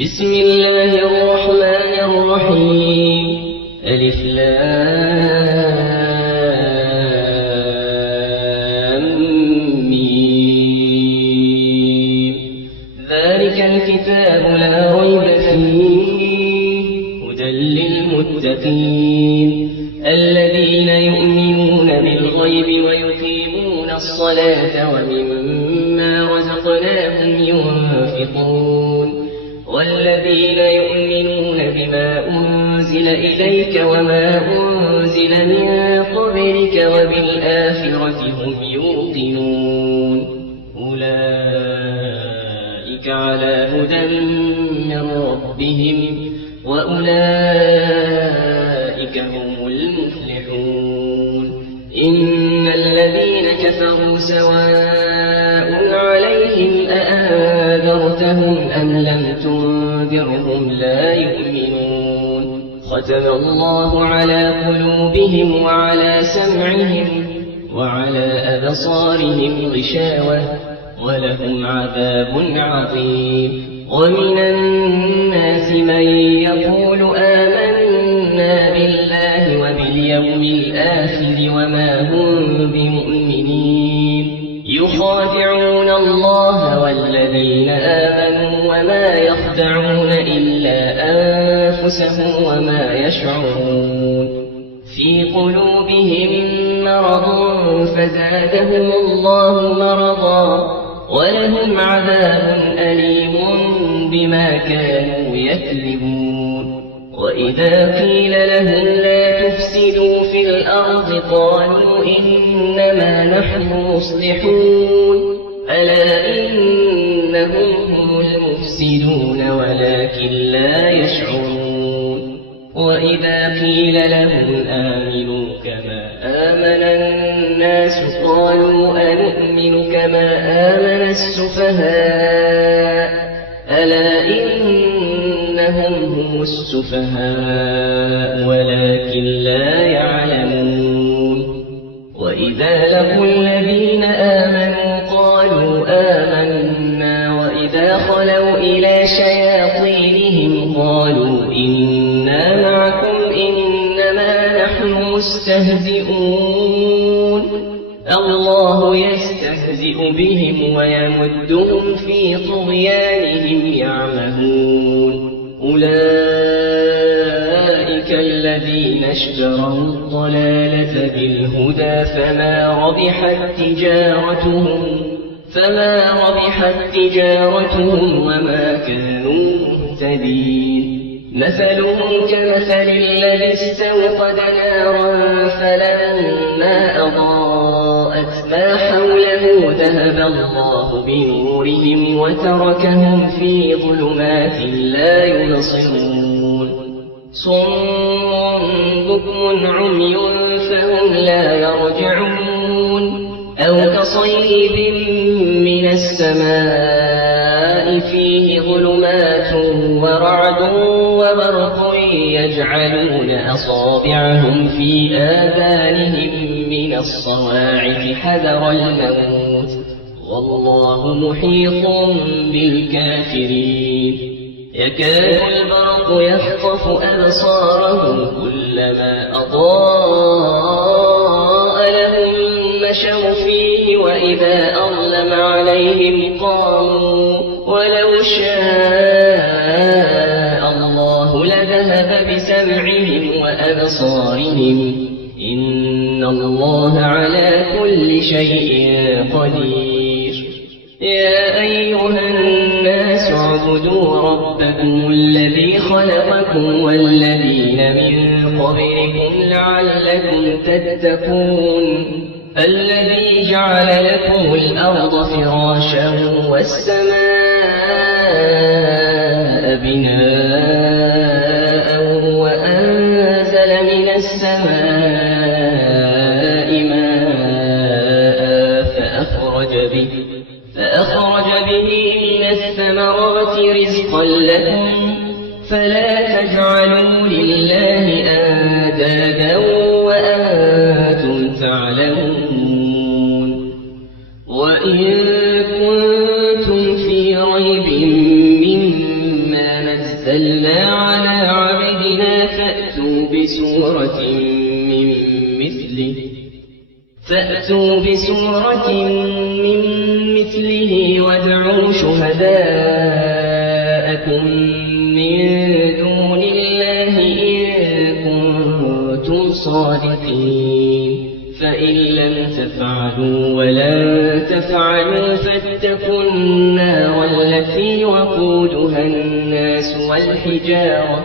بسم الله الرحمن الرحيم ألف لام ميم ذلك الكتاب لا ريب فيه هدى للمتقين الذين يؤمنون بالغيب ويقيمون الصلاة ومما رزقناهم ينفقون والذين يؤمنون بما أنزل إليك وما أنزل من قبلك وبالآخرة هم يوقنون أولئك على هدى من ربهم وأولئك هم المفلحون إن الذين كفروا سواء عليهم أأنذرتهم أم لم تنذرهم لا يؤمنون ختم الله على قلوبهم وعلى سمعهم وعلى أبصارهم غشاوة ولهم عذاب عظيم ومن الناس من يقول آمنا بالله وباليوم الآخر وما هم بمؤمنين يخادعون الله والذين آمنوا وما يخدعون إلا أنفسهم وما يشعرون في قلوبهم مرض فزادهم الله مرضا ولهم عذاب أليم بما كانوا يكذبون وإذا قيل لهم لا تفسدوا في الأرض قالوا إنما نحن مصلحون ألا إنهم هم المفسدون ولكن لا يشعرون وإذا قيل لهم آمنوا كما آمن الناس قالوا أنؤمن كما آمن السفهاء ألا إنهم هم السفهاء ولكن لا يعلمون وإذا لقوا الذين آمنوا قالوا آمنا وإذا خلوا إلى شياطينهم قالوا إنا معكم إنما نحن مستهزئون الله يستهزئ بهم ويمدهم في طغيانهم يعمهون أولئك الذين اشتروا الضلالة بالهدى فما ربحت تجارتهم وما كانوا مهتدين مثلهم كمثل الذي استوقد نارا فلما أضاءت ما حوله ذهب الله بنورهم وتركهم في ظلمات لا يبصرون صم بكم عمي فهم لا يرجعون أو كصيب من السماء فيه ظلمات ورعد وبرق يجعلون أصابعهم في آذانهم من الصواعق حذر الموت والله محيط بالكافرين يكاد البرق يخطف أبصارهم كلما أضاء لهم مشوا فيه وإذا أظلم عليهم قاموا ولو شاء الله لذهب بسمعهم وأبصارهم إن الله على كل شيء قدير يا أيها الناس اعبدوا ربكم الذي خلقكم والذين من قبلكم لعلكم تتقون الذي جعل لكم الأرض فراشا والسماء بناء وأنزل من السماء ماء فأخرج به من الثمرات رزقا لكم فلا تجعلوا لله أندادا وأنتم تعلمون وإن كنتم في ريب مما أنزلنا على عبدنا فأتوا بسورة من مثله وادعوا شهداءكم من دون الله إن كنتم صادقين فإن لم تفعلوا ولن تفعلوا فاتقوا النار التي وقودها الناس والحجارة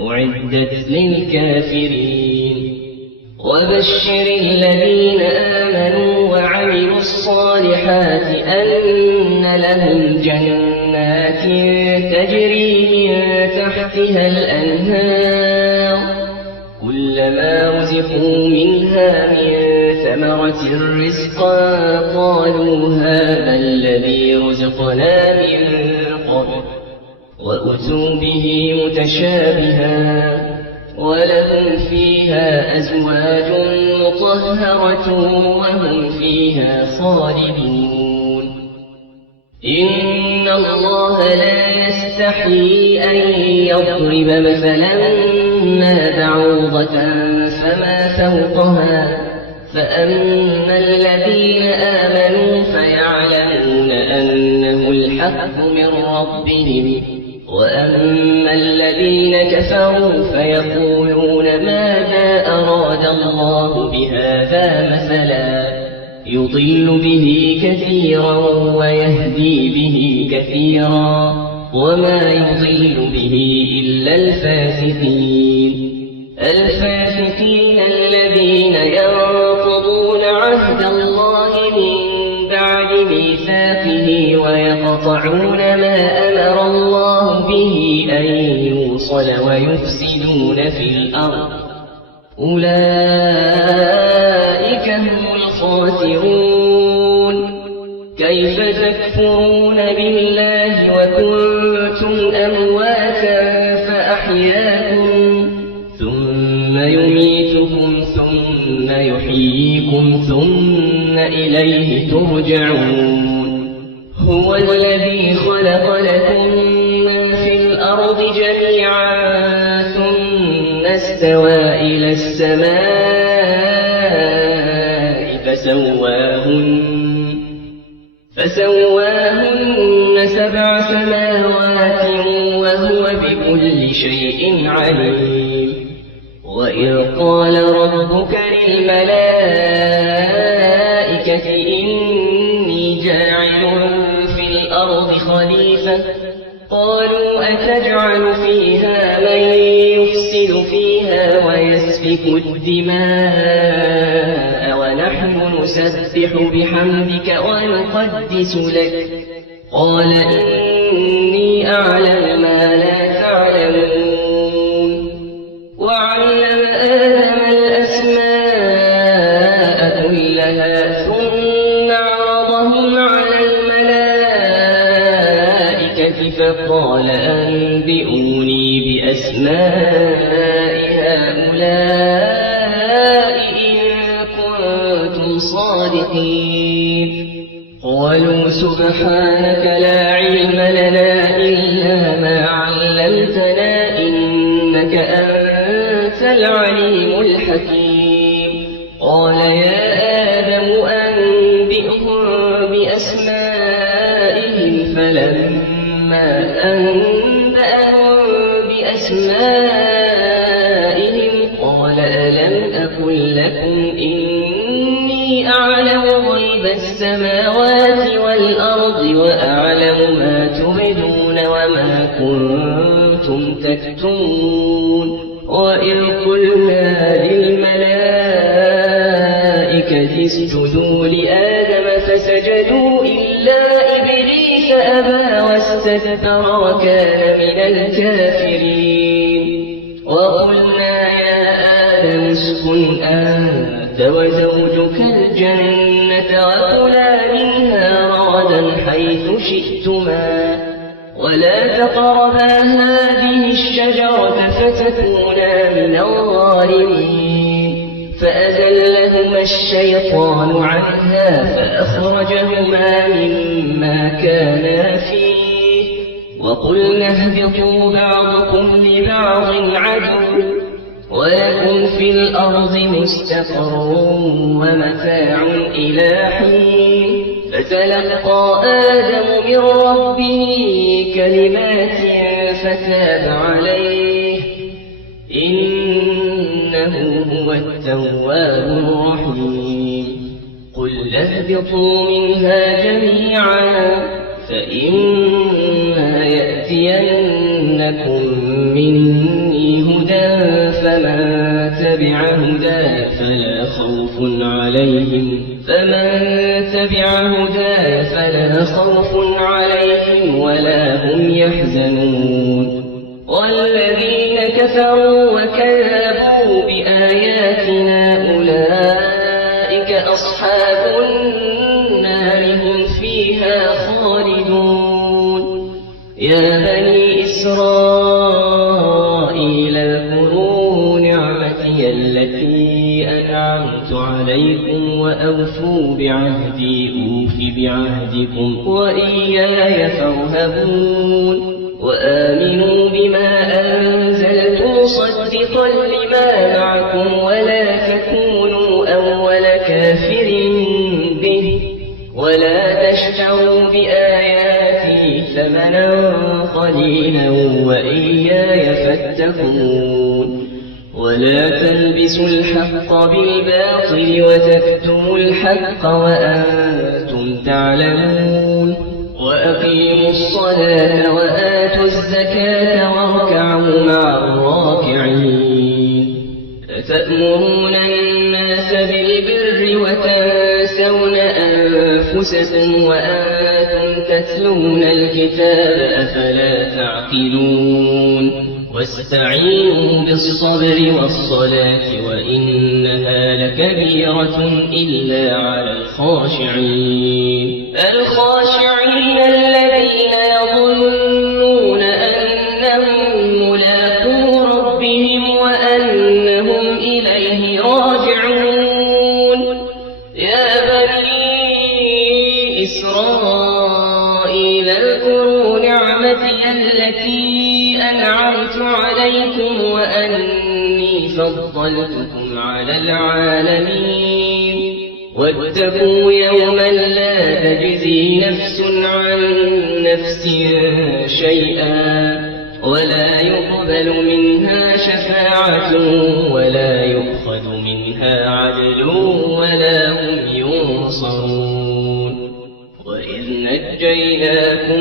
أعدت للكافرين وبشر الذين آمنوا وعملوا الصالحات أن لهم جنات تجري من تحتها الأنهار كلما رزقوا منها من ثمرة رزقا قالوا هذا الذي رزقنا من قبل وأتوا به متشابها ولهم فيها أزواج مطهرة وهم فيها خالدون إن الله لا يستحيي أن يضرب مثلا ما بعوضة فما فوقها فأما الذين آمنوا فيعلمون أنه الحق من ربهم وأما الذين كفروا فيقولون ماذا أراد الله بهذا مثلا يضل به كثيرا ويهدي به كثيرا وما يضل به إلا الفاسقين الذين ينقضون عهد الله من بعد ميثاقه ويقطعون ما أمر الله به أن يوصل ويفسدون في الأرض أولئك هم الخاسرون كيف تكفرون بالله وكنتم أمواتا فأحياكم ثم يميتكم ثم يحييكم ثم إليه ترجعون هو الذي خلق لكم ما في الأرض جميعا ثم استوى إلى السماء فسواهن 7 سماوات وهو بكل شيء عليم وإذ قال ربك للملائكة إني جاعل في الأرض خليفة قالوا أتجعل فيها من يفسد فيها ويسفك الدماء ونحن نسبح بحمدك ونقدس لك قال إني أعلم ما لا تعلمون وعلم آدم الأسماء كلها ثم عرضهم على الملائكة فقال أنبئوني بأسماء هؤلاء إن كنتم صادقين قالوا سبحانك لا علم لنا إلا ما علمتنا إنك أنت العليم الحكيم قال يا آدم أنبئهم بأسمائهم فلما أنبأهم بأسمائهم قال ألم أقل لكم إني أعلم غيب السماوات والأرض وأعلم ما تبدون وما كنتم تكتمون وإذ قلنا للملائكة اسجدوا لآدم فسجدوا إلا إبليس أبى واستكبر وكان من الكافرين وقلنا يا آدم اسكن أنت وزوجك الجنة وكلا منها رغدا حيث شئتما ولا تقربا هذه الشجرة فتكونا من الظالمين فأزلهما الشيطان عنها فأخرجهما مما كانا فيه وقلنا اهبطوا بعضكم لبعض عدو ولكم في الأرض مستقر ومتاع إلى حين فتلقى آدم من ربه كلمات فتاب عليه إنه هو التواب الرحيم قل اهبطوا منها جميعا فإما يأتينكم مني هدى فمن تبع هداي فلا خوف عليهم ولا هم يحزنون والذين كفروا وكذبوا بآياتنا أولئك أصحاب النار هم فيها خالدون يا بني إسرائيل اذكروا نعمتي التي أنعمت عليكم وأوفوا بعهدي أوف بعهدكم وإياي فارهبون وآمنوا بما أنزلت مصدقا لما معكم ولا تكونوا أول كافر به ولا تشتروا بآياتي ثمنا قليلا وإياي فاتقون ولا تلبسوا الحق بالباطل وتكتموا الحق وأنتم تعلمون وأقيموا الصلاة وآتوا الزكاة واركعوا مع الراكعين أتأمرون الناس بالبر وتنسون أنفسكم وأنتم تتلون الكتاب أفلا تعقلون واستعينوا بالصبر والصلاة وإنها لكبيرة إلا على الخاشعين الذين يظنون أنهم ملاقو ربهم وأنهم إليه راجعون يا بني إسرائيل اذكروا نعمتي التي أنعمت عليكم وأني فضلتكم على العالمين واتقوا يوما لا تجزي نفس عن نفس شيئا ولا يقبل منها شفاعة ولا يؤخذ منها عدل ولا هم ينصرون وإذ نجيناكم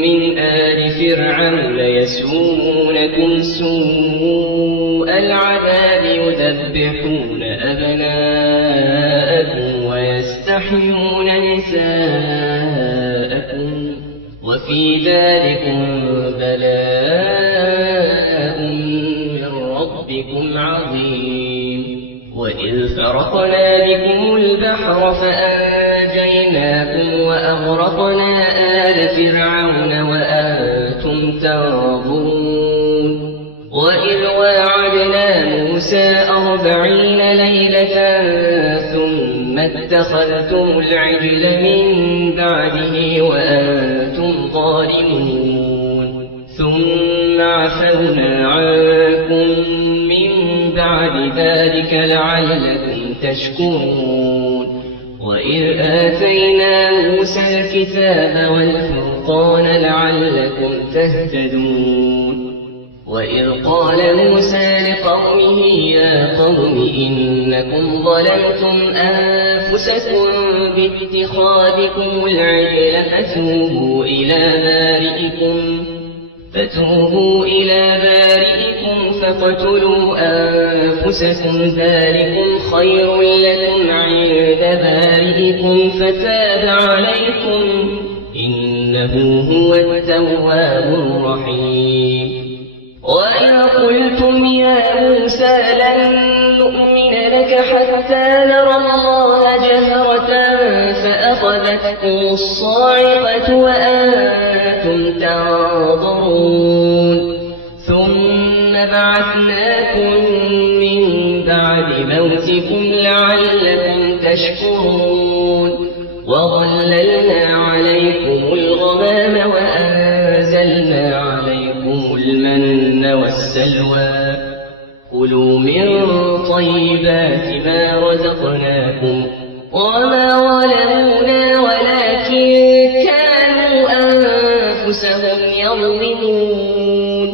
من آل فرعون يسومونكم سوء العذاب يذبحون أبناءكم ويستحيون نساءكم وفي ذلكم بلاء من ربكم عظيم وإذ فرقنا بكم البحر فأنجيناكم وأغرقنا آل فرعون وأنتم تنظرون وإذ واعدنا موسى 40 ليلة ثم اتخذتم العجل من بعده وأنتم ظالمون ثم عفونا عنكم من بعد ذلك لعلكم تشكرون وإذ آتينا موسى الكتاب والفرقان لعلكم تهتدون وإذ قال موسى لقومه يا قوم إنكم ظلمتم أنفسكم باتخاذكم العجل فتوبوا إلى بارئكم فاقتلوا أنفسكم ذلكم خير لكم عند بارئكم فتاب عليكم إنه هو التواب الرحيم وإذ قلتم يا موسى لن نؤمن لك حتى نرى الله جهرة فأخذتكم الصاعقة وأنتم تنظرون ثم بعثناكم من بعد موتكم لعلكم تشكرون وظللنا عليكم الغمام وأنزلنا المن والسلوى كلوا من طيبات ما رزقناكم وما ظلمونا ولكن كانوا أنفسهم يظلمون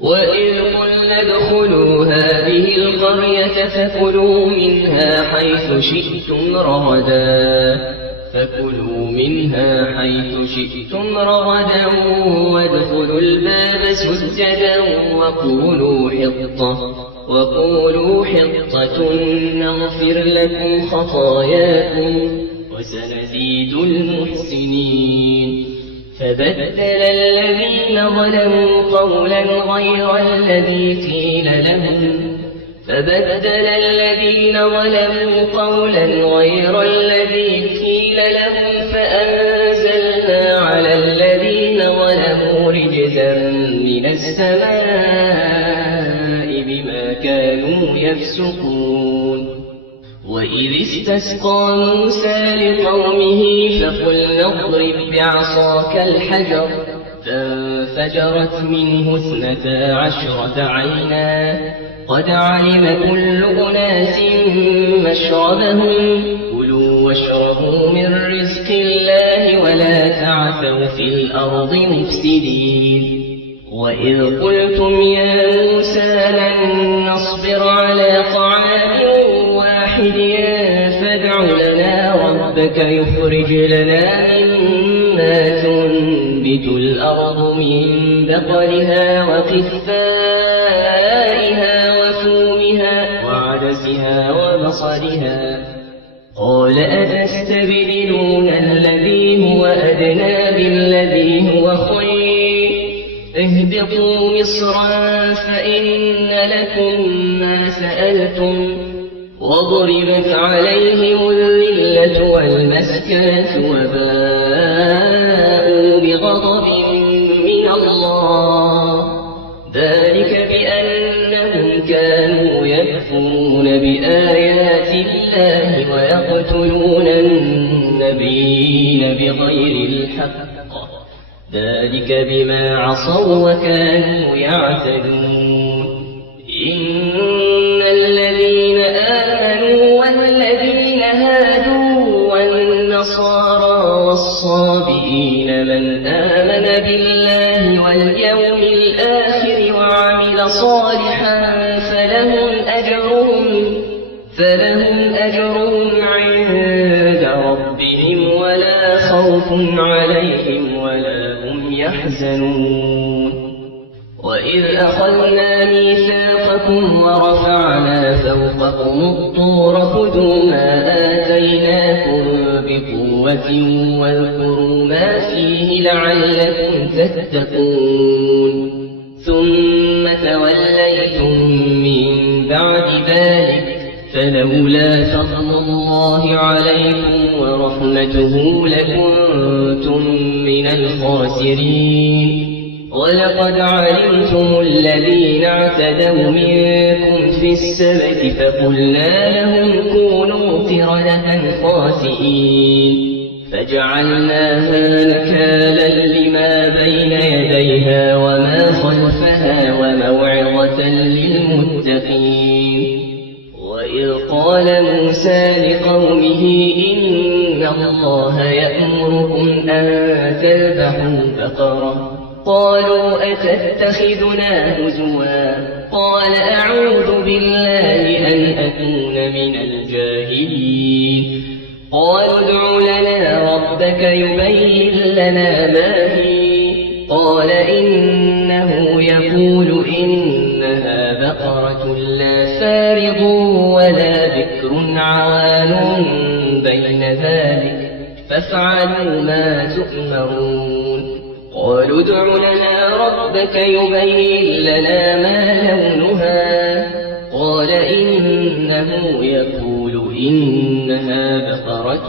وإذ قلنا ادخلوا هذه القرية فكلوا منها حيث شئتم رغدا وادخلوا الباب سجدا وقولوا حطة نغفر لكم خطاياكم وسنزيد المحسنين فبدل الذين ظلموا قولا غير الذي قيل لهم فأنزلنا على الذين ظلموا رجزا من السماء بما كانوا يفسقون وإذ استسقى موسى لقومه فقلنا اضرب بعصاك الحجر فانفجرت منه 12 عينا قد علم كل أناس مشربهم كلوا واشربوا من رزق الله ولا تعثوا في الأرض مفسدين وإذ قلتم يا موسى لن نصبر على طعام واحد فادع لنا ربك يخرج لنا مما تنبت الأرض من بقلها وقثائها وفومها وعدسها وبصلها قال أتستبدلون الذي هو أدنى بالذي هو خير اهبطوا مصرا فإن لكم ما سألتم وضربت عليهم الذلة والمسكنة وباءوا بغضب من الله ذلك بأنهم كانوا يكفرون بآيات الله ويقتلون النبيين بغير الحق ذلك بما عصوا وكانوا يعتدون إن الذين آمنوا والذين هادوا والنصارى والصابئين من آمن بالله واليوم الآخر وعمل صالحا فلهم أجرهم عند ربهم ولا خوف عليهم ولا هم يحزنون وإذ أخذنا ميثاقكم ورفعنا فوقكم الطور خذوا ما آتيناكم بقوة واذكروا ما فيه لعلكم تتقون ثم توليتم من بعد ذلك فلولا فضل الله عليكم ورحمته لكنتم من الخاسرين ولقد علمتم الذين اعتدوا منكم في السبت فقلنا لهم كونوا قردة خاسئين فجعلناها نكالا لما بين يديها وما خلفها وموعظة للمتقين وإذ قال موسى لقومه إن الله يأمركم أن تذبحوا بقرة قالوا أتتخذنا هزوا قال أعوذ بالله أن أكون من الجاهلين قالوا ادع لنا ربك يبين لنا ما هي قال إنه يقول إنها بقرة لا فارض ولا بكر عوان بين ذلك فافعلوا ما تؤمرون قالوا ادع لنا ربك يبين لنا ما لونها قال إنه يقول إنها بقرة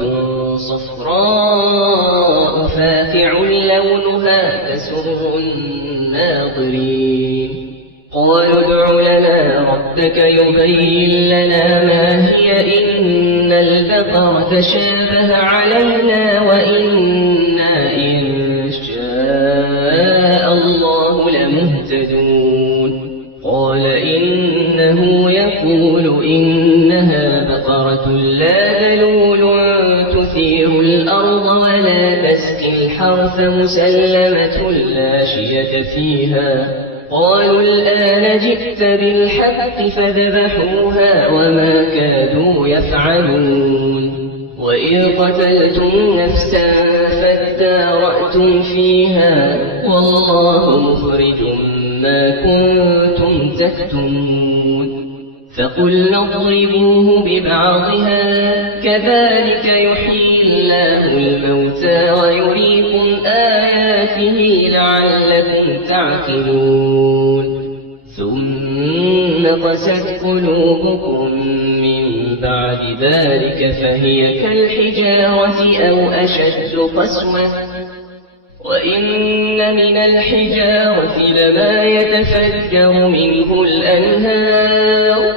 صفراء فاقع لونها تسر الناظرين قالوا ادع لنا ربك يبين لنا ما هي إن البقرة شابه علينا وإنا إن شاء الله لمهتدون تهتدون قال إنه يقول إنها بقرة لا ذلول تثير الأرض ولا تسقي الحرث مسلمة لا شية فيها قالوا الآن جئت بالحق فذبحوها وما كادوا يفعلون وإذ قتلتم نفسا فادارأتم فيها والله مخرج ما كنتم تكتمون فقلنا اضربوه ببعضها كذلك يحيي الله الموتى ويريكم آياته لعلكم تعقلون ثم قست قلوبكم من بعد ذلك فهي كالحجارة أو أشد قسوة وإن من الحجارة لما يتفجر منه الأنهار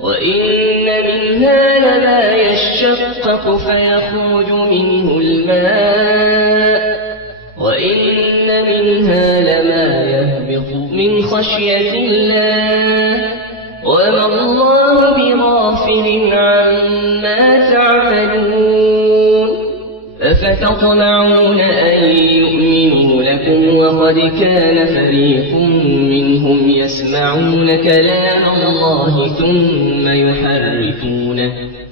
وإن منها لما يشقق فيخرج منه الماء وإن منها لما يهبط من خشية الله وما الله بغافل عما تعملون أفتطمعون أن يؤمنوا لكم وقد كان فريق منهم يسمعون كلام الله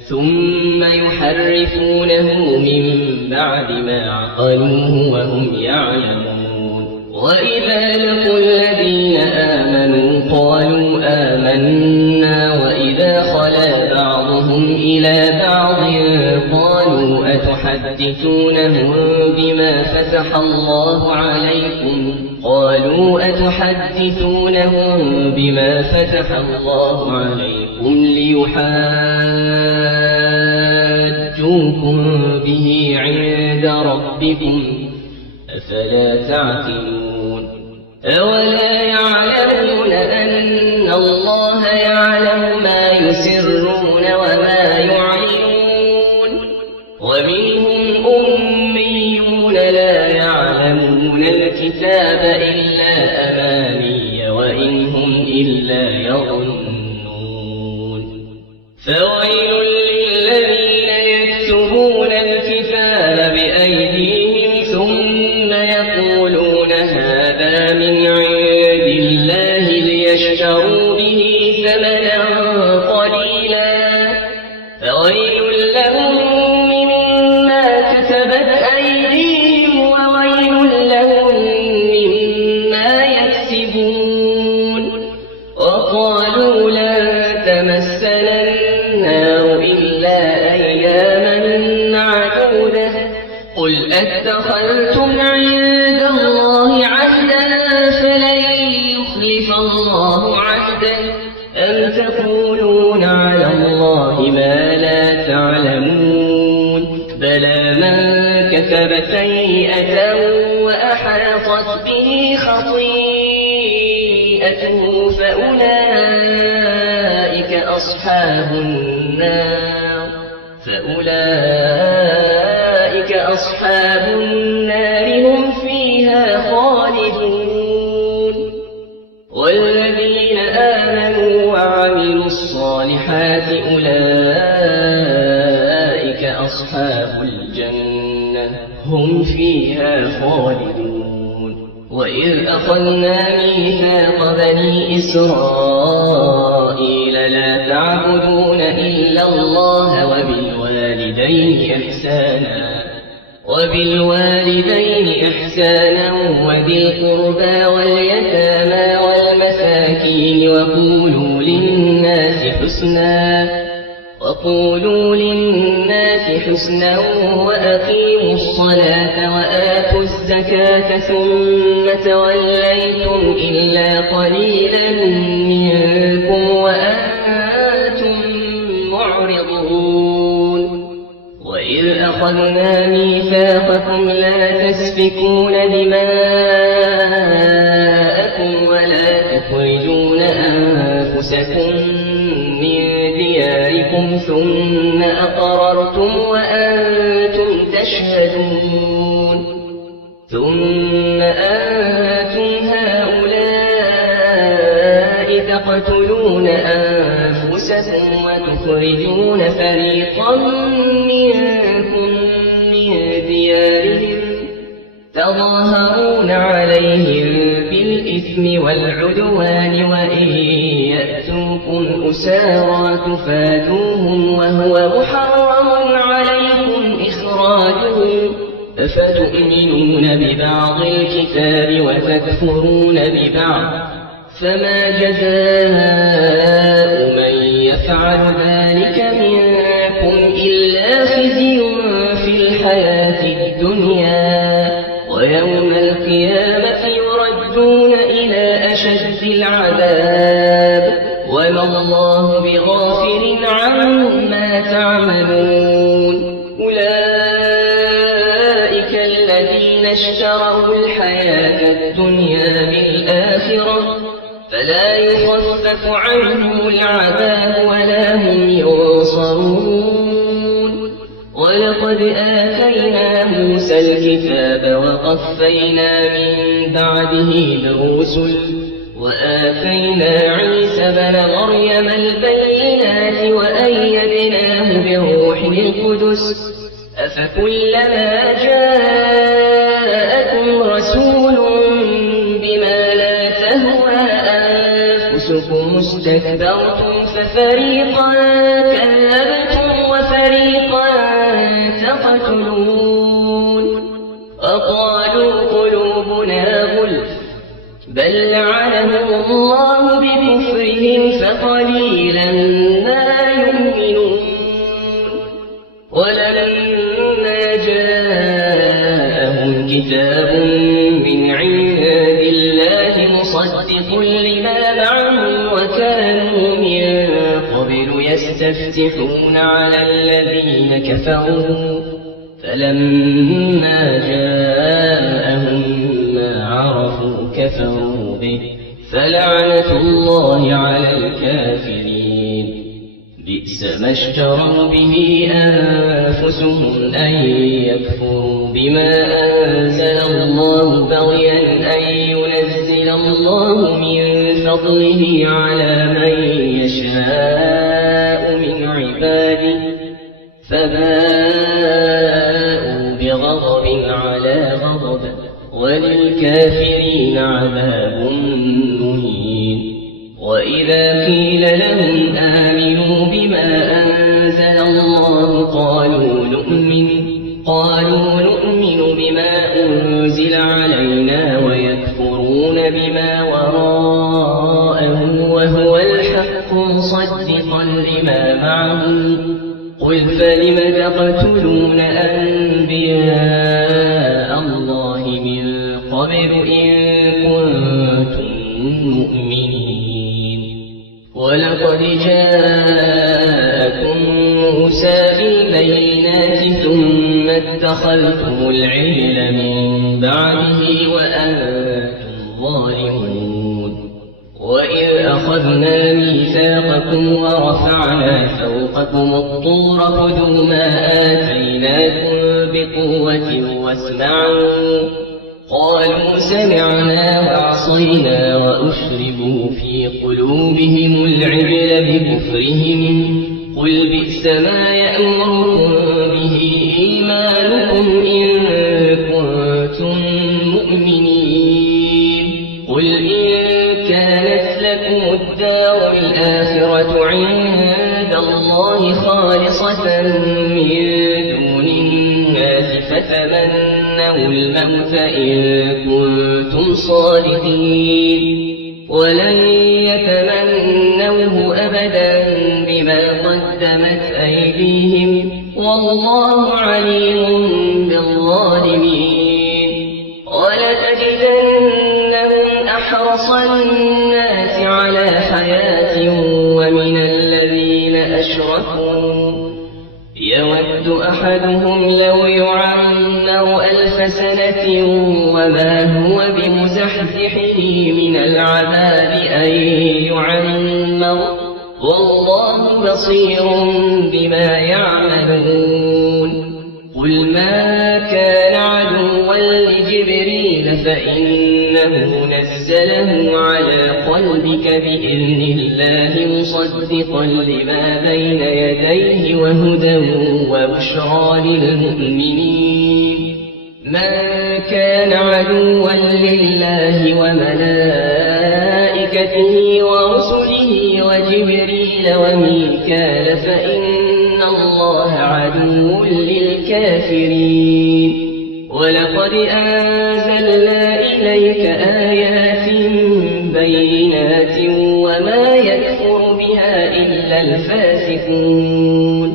ثم يحرفونه من بعد ما عقلوه وهم يعلمون وإذا لقوا الذين آمنوا قالوا آمنا وإذا خلا بعضهم إلى بعض قالوا أتحدثونهم بما فتح الله عليكم ليحاجوكم به عند ربكم أفلا تعقلون أولا يعلمون أن الله يعلم ما يسرون وما يعلنون ومنهم أميون لا يعلمون الكتاب إلا أماني وإن هم إلا يظنون فويل للذين يكتبون الكتاب بأيديهم ثم يقولون هذا من عند الله ليشتروا به ثمنا قليلا فويل لهم مما كتبت أيديهم وويل لهم مما يكسبون وقالوا لن تمسنا النار إلا أياما معدودة قل أتخذتم عند الله عهدا فلن يخلف الله عهده أم تقولون على الله ما لا تعلمون بلى من كسب سيئة وأحاطت به خطيئته فأولئك أصحاب النار هم فيها خالدون والذين آمنوا وعملوا الصالحات أولئك أصحاب الجنة هم فيها خالدون وإذ أخذنا ميثاق بني إسرائيل لا تعبدون إلا الله وبالوالدين إحسانا وذي القربى واليتامى والمساكين وقولوا للناس حسنا وأقيموا الصلاة وآتوا الزكاة ثم توليتم إلا قليلا منكم وأنتم معرضون وإذ أخذنا ميثاقكم لا تسفكون دماءكم ولا تخرجون أنفسكم من دياركم ثم أقررتم وأنتم تشهدون ثم أنتم هؤلاء تقتلون أنفسكم وتخرجون فريقا منكم من ديارهم تظاهرون عليهم بالإثم والعدوان وإن يأتوكم أسارى تفادوهم وهو محرم عليكم إخراجهم أفتؤمنون ببعض الكتاب وتكفرون ببعض فما جزاء من يفعل ذلك منكم إلا خزي في الحياة الدنيا ويوم القيامة يردون إلى أشد العذاب وما الله بغافل عما تعملون أولئك الذين اشتروا الحياة الدنيا بالآخرة فلا يخفف عنهم العذاب ولا هم ينصرون ولقد آتينا موسى الكتاب وقفينا من بعده بالرسل وآتينا عيسى بن مريم البينات وأيدناه بروح القدس أفكلما جاءكم رسول بما لا تهوى أنفسكم استكبرتم ففريقا كذبتم وفريقا تقتلون وقالوا قلوبنا غلف بل لعنهم الله بكفرهم فقليلا ما يؤمنون ولما جاءهم كتاب من عند الله مصدق لما معهم وكانوا من قبل يستفتحون على الذين كفروا فلما جاءهم ما عرفوا كفروا به فلعنة الله على الكافرين بئس ما اشتروا به أنفسهم أن يكفروا بما أنزل الله بغيا أن ينزل الله من فضله على من يشاء من عباده فباءوا بغضب على غضب وللكافرين عذاب مهين وإذا قيل لهم آمنوا بما أنزل الله قالوا نؤمن بما أنزل علينا ويكفرون بما وراءه وهو الحق مصدقا لما معهم قل فلم تقتلون أنبياء الله من قبل إن كنتم مؤمنين ولقد جاءكم موسى بالبينات ثم اتخذتم العجل من بعده وأنتم ظالمون وإذ أخذنا ميثاقكم ورفعنا فوقكم الطور خذوا ما آتيناكم بقوة واسمعوا قالوا سمعنا وعصينا وأشربوا في قلوبهم العجل بكفرهم قل بئس ما يأمركم به إيمانكم إن كنتم مؤمنين قل إن كانت لكم الدار الآخرة عند الله خالصة من دون الناس فتمنوا الموت إن كنتم صادقين ولن يتمنوه أبدا بما قدمت أيديهم والله عليم بالظالمين ولتجدنهم أحرص الناس على حياة ومن الذين أشركوا يود أحدهم لو يعمر 1000 سنة وما هو بمزحزحه من العذاب أن يعمر والله بصير بما يعملون قل ما كان عدوا لجبريل فإنه نزله على قلبك قلبك بإذن الله مصدقا لما بين يديه وهدى وبشرى للمؤمنين من كان عدوا لله وملائكته ورسله وجبريل وميكال فإن الله عدو للكافرين ولقد أنزلنا إليك آيات بينات وما يكفر بها إلا الفاسقون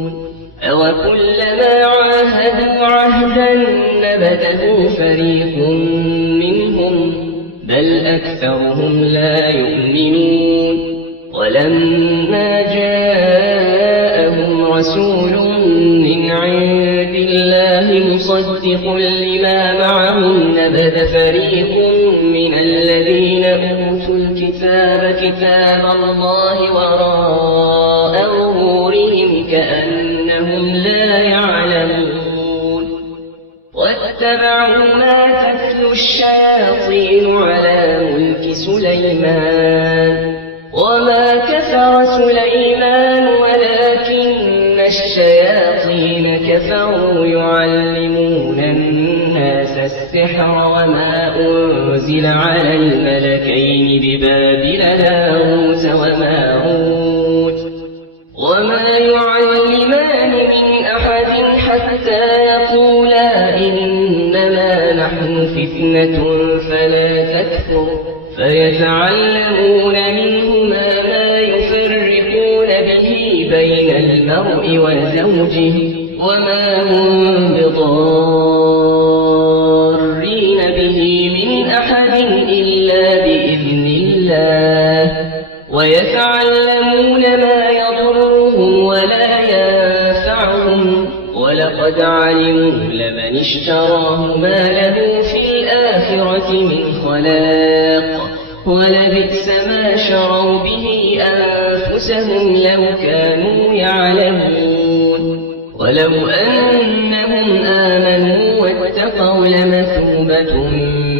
أوكلما عاهدوا عهدا نبذه فريق منهم بل أكثرهم لا يؤمنون ولما جاءهم رسول من عند الله مصدق لما معهم نبذ فريق من الذين أوتوا الكتاب كتاب الله وراء ظهورهم كأنهم لا يعلمون واتبعوا ما تتلو الشياطين على ملك سليمان وما كفر سليمان ولكن الشياطين كفروا يعلمون الناس السحر وما أنزل على الملكين ببابل هاروت وماروت وما يعلمان من أحد حتى يقولا إنما نحن فتنة فلا تكفر فيتعلمون منهما ما يفرقون به بين المرء وزوجه وما هم بضارين به من أحد إلا بإذن الله ويتعلمون ما يضرهم ولا ينفعهم ولقد علموا لمن اشتراه ما له في الآخرة من خلاق ولبئس ما شروا به أنفسهم لو كانوا يعلمون ولو أنهم آمنوا واتقوا لمثوبة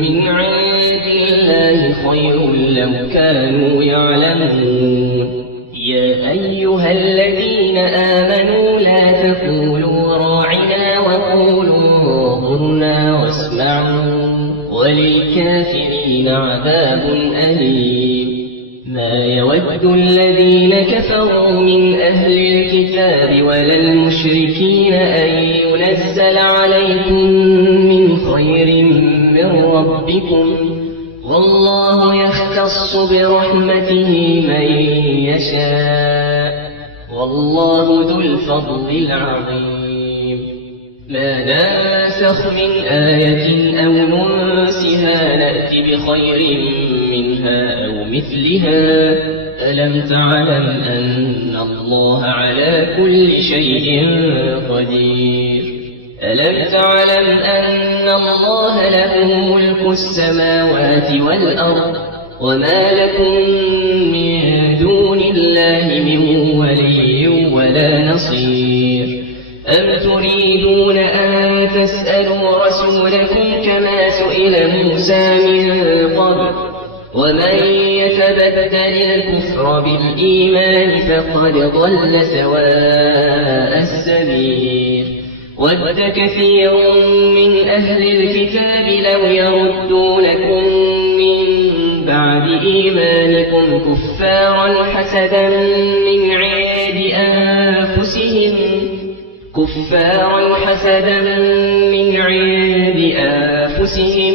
من عند الله خير لو كانوا يعلمون يا أيها الذين آمنوا لا تقولوا راعنا وقولوا انظرنا واسمعوا وللكافرين عذاب أليم ما يود الذين كفروا من أهل الكتاب ولا المشركين أن ينزل عليكم من خير من ربكم والله يختص برحمته من يشاء والله ذو الفضل العظيم ما ننسخ من آية أو ننسها نأتي بخير منها أو مثلها ألم تعلم أن الله على كل شيء قدير ألم تعلم أن الله له ملك السماوات والأرض وما لكم من دون الله من ولي ولا نصير أم تريدون أن تسألوا رسولكم كما سئل موسى من قبل ومن يتبدل الكفر بالإيمان فقد ضل سواء السبيل ود كثير من أهل الكتاب لو يردونكم من بعد إيمانكم كفارا حسدا من عند أنفسهم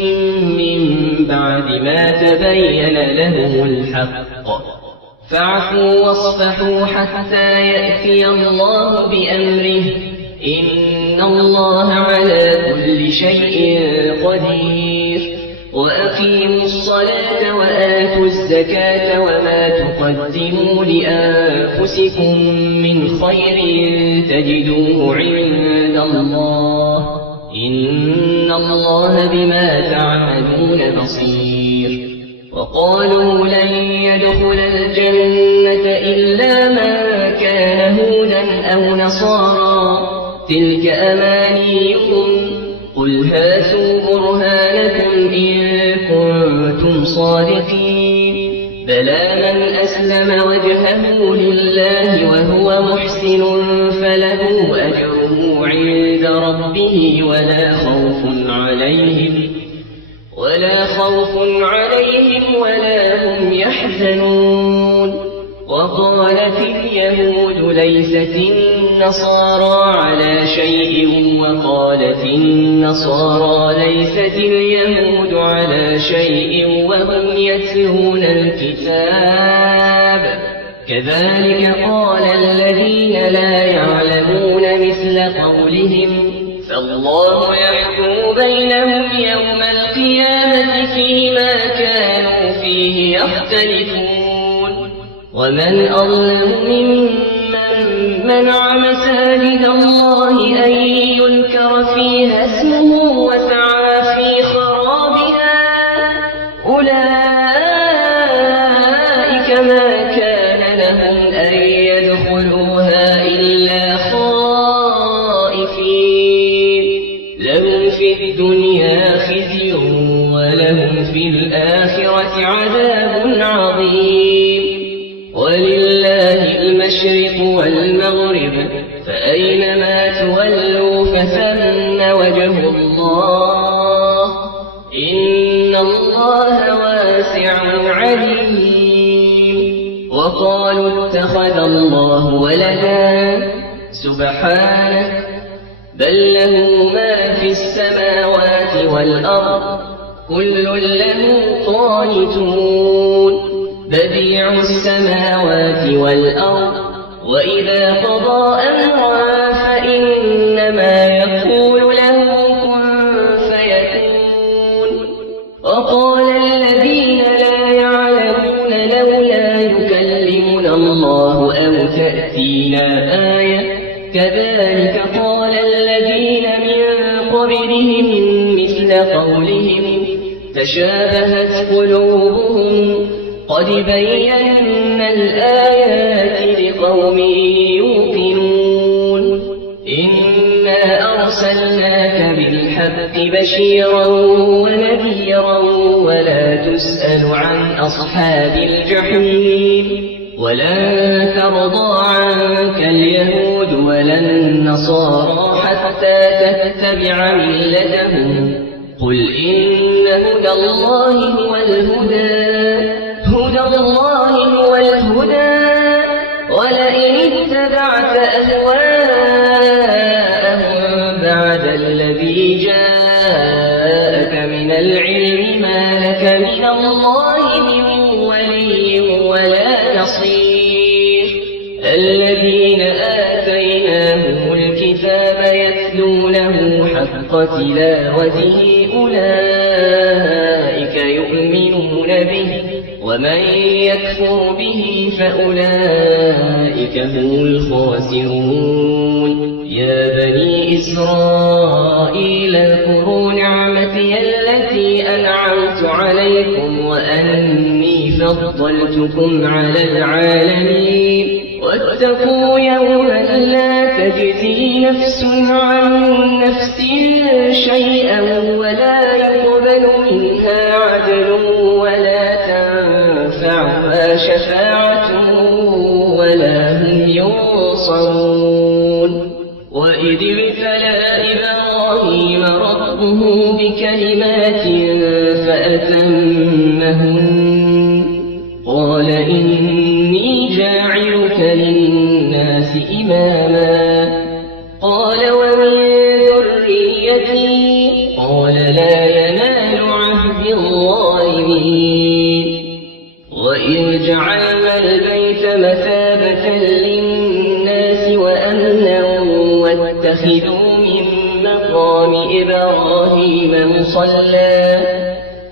من بعد ما تبين لهم الحق فاعفوا واصفحوا حتى يأتي الله بأمره إن الله على كل شيء قدير وأقيموا الصلاة وآتوا الزكاة وما تقدموا لأنفسكم من خير تجدوه عند الله إن الله بما تعملون بصير وقالوا لن يدخل الجنة إلا من كان هودا أو نصارى تلك أمانيكم قل هاتوا برهانكم إن كنتم صادقين بلى من أسلم وجهه لله وهو محسن فله أجره عند ربه ولا خوف عليهم ولا هم يحزنون وقالت اليهود ليست النصارى على شيء وقالت النصارى ليست اليهود على شيء وهم يتلون الكتاب كذلك قال الذين لا يعلمون مثل قولهم فالله يحكم بينهم يوم القيامة فيما كانوا فيه يختلفون ومن أظلم ممن منع مساجد الله أن يذكر فيها اسمه وسعى في خرابها أولئك ما كان لهم أن يدخلوها إلا خائفين لهم في الدنيا خزي ولهم في الآخرة عذاب عظيم ولله المشرق والمغرب فأينما تولوا فثم وجه الله إن الله واسع عليم وقالوا اتخذ الله ولدا سبحانه بل له ما في السماوات والأرض كل له قانتون بديع السماوات والأرض وإذا قضى أمرا فإنما يقول له كن فيكون وقال الذين لا يعلمون لولا يكلمنا الله أو تأتينا آية كذلك قال الذين من قبلهم مثل قولهم تشابهت قلوبهم قد بينا الآيات لقوم يوقنون إنا أرسلناك بالحق بشيرا ونذيرا ولا تسأل عن أصحاب الجحيم ولن ترضى عنك اليهود ولا النصارى حتى تتبع ملتهم قل إن هدى الله هو الهدى ولئن اتبعت أهواءهم بعد الذي جاءك من العلم ما لك من الله من ولي ولا نصير الذين آتيناهم الكتاب يتلونه حق تلاوته أولئك يؤمنون به ومن يكفر به فأولئك هم الخاسرون يا بني إسرائيل اذكروا نعمتي التي أنعمت عليكم وأني فضلتكم على العالمين واتقوا يوما لا تجزي نفس عن نفس شيئا ولا يقبل منها عدل ولا تنفعها شفاعة ولا هم ينصرون وإذ ابتلى إبراهيم ربه بكلمات فأتمهن قال إني جاعلك للناس إماما قال ومن ذريتي قال لا ينال عهد الظالمين وإذ جعلنا البيت مثابة للناس وأمنا واتخذوا من مقام إبراهيم مصلى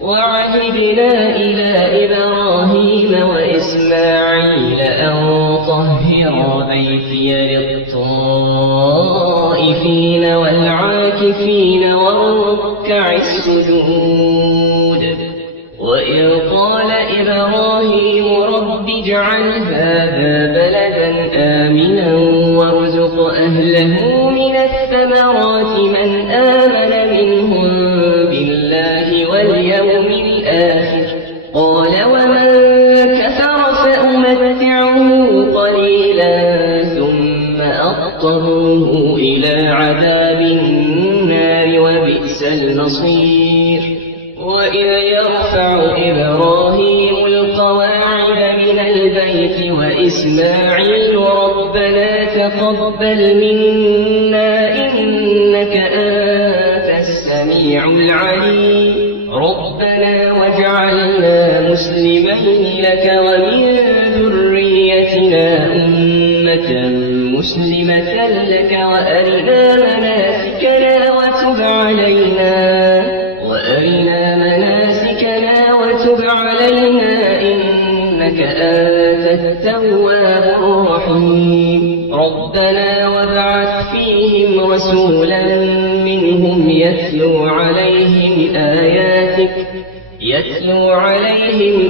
وعهدنا إلى إبراهيم وإسماعيل أن طهر بيتي للطائفين والعاكفين والركع السجود وإذ قال إبراهيم رب اجعل هذا بلدا آمنا وارزق أهله من الثمرات من آمن منهم بالله واليوم الآخر قال ومن كفر المصير وإذ يرفع إبراهيم القواعد من البيت وإسماعيل ربنا تقبل منا إنك أنت السميع العليم ربنا واجعلنا مسلمين لك ومن ذريتنا أمة مسلمة لك وأرنا مناسكنا وتب علينا إنك أنت التواب الرحيم ربنا وابعث فيهم رسولا منهم يتلو عليهم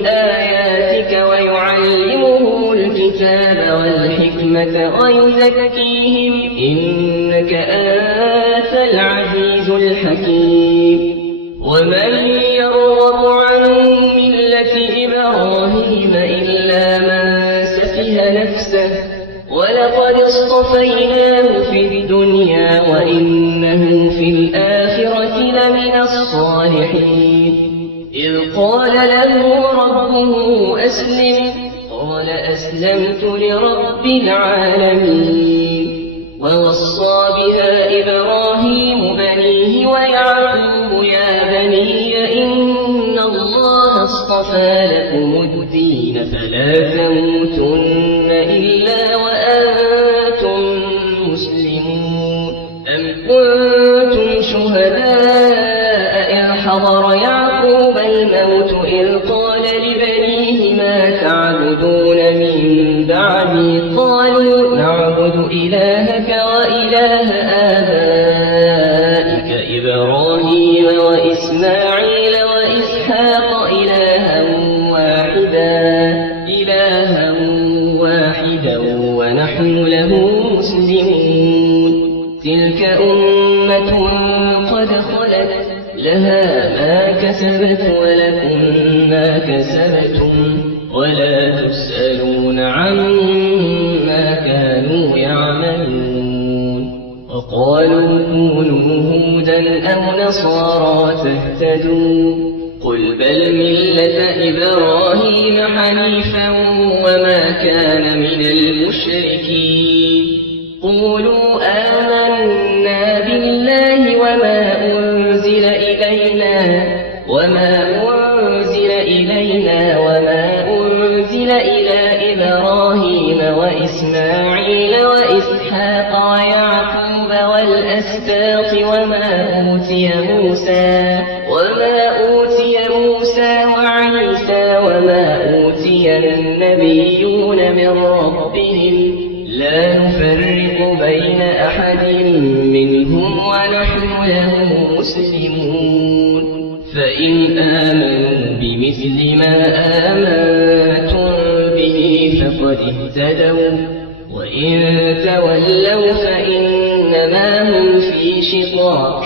آياتك ويعلمهم الكتاب والحكمة ويزكيهم إنك أنت العزيز الحكيم ومن يرغب عن ملة إبراهيم إلا من سفه نفسه ولقد اصطفيناه في الدنيا وإنه في الآخرة لمن الصالحين إذ قال له ربه أسلم قال أسلمت لرب العالمين ووصى بها إبراهيم بنيه ويعقوب يا بني إن الله اصطفى لكم الدين فلا تموتن إلا وأنتم مسلمون أم كنتم شهداء إذ حضر يعقوب الموت إذ قال لبنيه ما تعبدون من بعدي قالوا نعبد إلهك وإله آبائك إبراهيم وإسماعيل وإسحاق إلها واحدا ونحن له مسلمون تلك أمة قد خلت لها ما كسبت ولكم ما كسبتم ولا تسألون عما كانوا يعملون وقالوا كونوا هودا أو نصارى تهتدوا قل بل ملة إبراهيم حنيفا وما كان من المشركين قولوا آمنا بالله وما أنزل إلينا وما أنزل إلى إبراهيم وإسماعيل وإسحاق ويعقوب والأسباط وما أوتي موسى وعيسى وما أوتي النبيون من ربهم لا نفرق بين أحد منهم ونحن له مسلمون فإن آمنوا بمثل ما آمنتم به فقد اهتدوا وإن تولوا فإنما هم في شقاق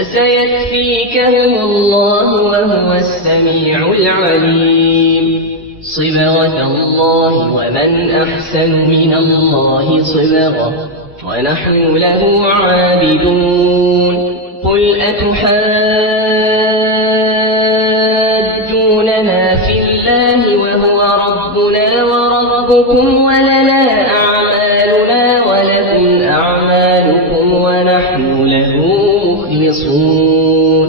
فسيكفيكهم الله وهو السميع العليم صبغة الله ومن أحسن من الله صبغة ونحن له عابدون قل أتحاجوننا في الله وهو ربنا وربكم ولنا أعمالنا ولكم أعمالكم ونحن له مخلصون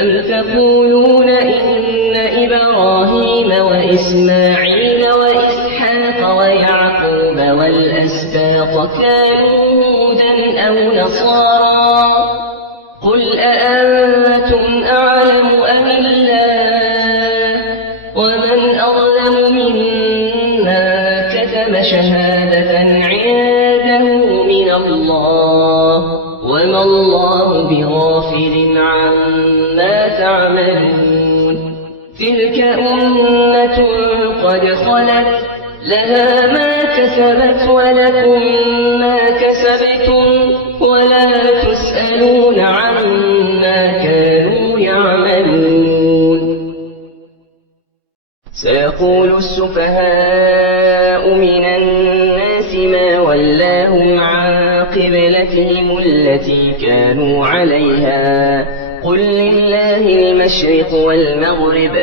أم تقولون إن إبراهيم وإسماعيل وإسحاق ويعقوب والأسباط كانوا هودا أو نصارى قل أأنتم أعلم أم الله ومن أظلم ممن كتم شهادة عنده من الله وما الله بغافل عما تعملون تلك أمة قد خلت لها ما كسبت ولكم ما كسبتم ولا تسألون عما كانوا يعملون سيقول السفهاء من الناس ما ولاهم عن قبلتهم التي كانوا عليها قل لله المشرق والمغرب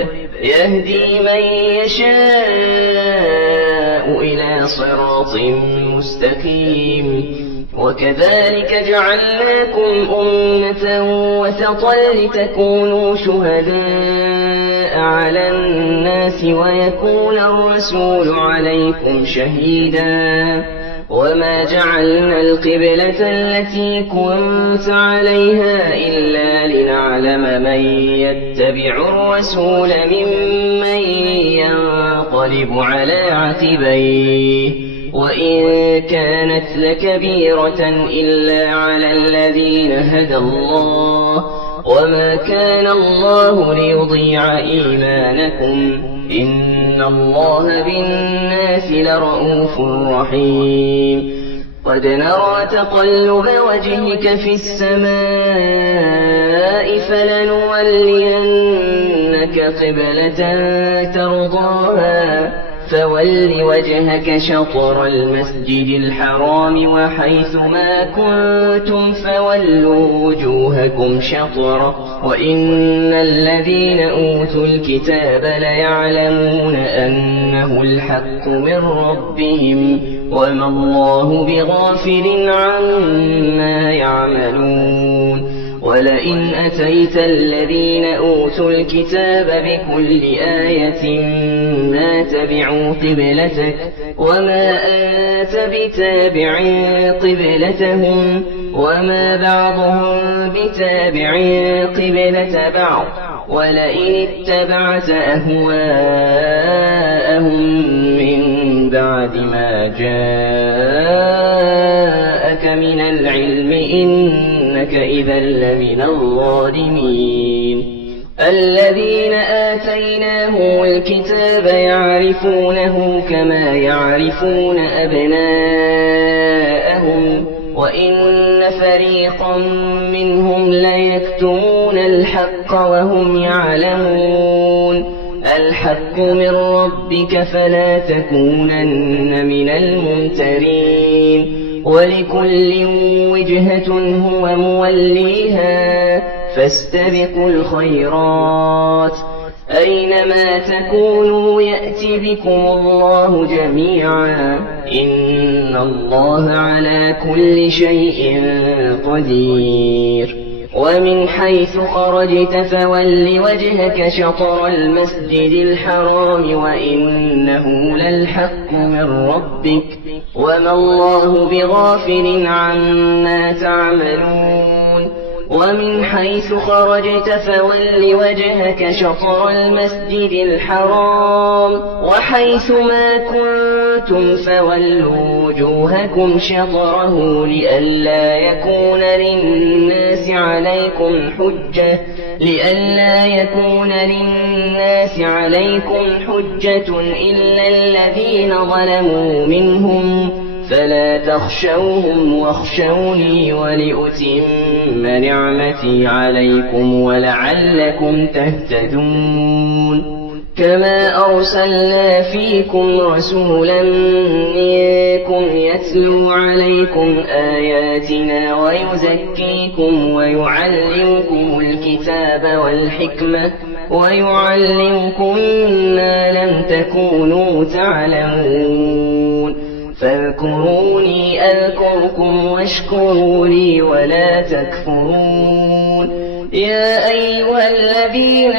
يهدي من يشاء إلى صراط مستقيم وكذلك جعلناكم أمة وسطا لتكونوا شهداء على الناس ويكون الرسول عليكم شهيدا وما جعلنا القبلة التي كنت عليها إلا لنعلم من يتبع الرسول ممن ينقلب على عقبيه وإن كانت لكبيرة إلا على الذين هدى الله وما كان الله ليضيع إيمانكم إن الله بالناس لرءوف رحيم قد نرى تقلب وجهك في السماء فلنولينك قبلة ترضاها فول وجهك شطر المسجد الحرام وحيث ما كنتم فولوا وجوهكم شطره وإن الذين أوتوا الكتاب ليعلمون أنه الحق من ربهم وما الله بغافل عما يعملون ولئن أتيت الذين أوتوا الكتاب بكل آية ما تبعوا قبلتك وما أنت بتابع قبلتهم وما بعضهم بتابع قبلة بعض ولئن اتبعت أهواءهم من بعد ما جاءك من العلم إنك إذا لمن الظالمين الذين آتيناهم الكتاب يعرفونه كما يعرفون أبناءهم وإن فريقا منهم ليكتمون الحق وهم يعلمون الحق من ربك فلا تكونن من الممترين ولكل وجهة هو موليها فاستبقوا الخيرات أينما تكونوا يأتي بكم الله جميعا إن الله على كل شيء قدير ومن حيث خرجت فول وجهك شطر المسجد الحرام وإنه للحق من ربك وما الله بغافل عما تعملون ومن حيث خرجت فول وجهك شطر المسجد الحرام وحيث ما كنتم فولوا وجوهكم شطره لئلا يكون للناس عليكم حجة إلا الذين ظلموا منهم فلا تخشوهم واخشوني ولأتم نعمتي عليكم ولعلكم تهتدون كما أرسلنا فيكم رسولا منكم يتلو عليكم آياتنا ويزكيكم ويعلمكم الكتاب والحكمة ويعلمكم ما لم تكونوا تعلمون فاذكروني أذكركم واشكروا لي ولا تكفرون يا أيها الذين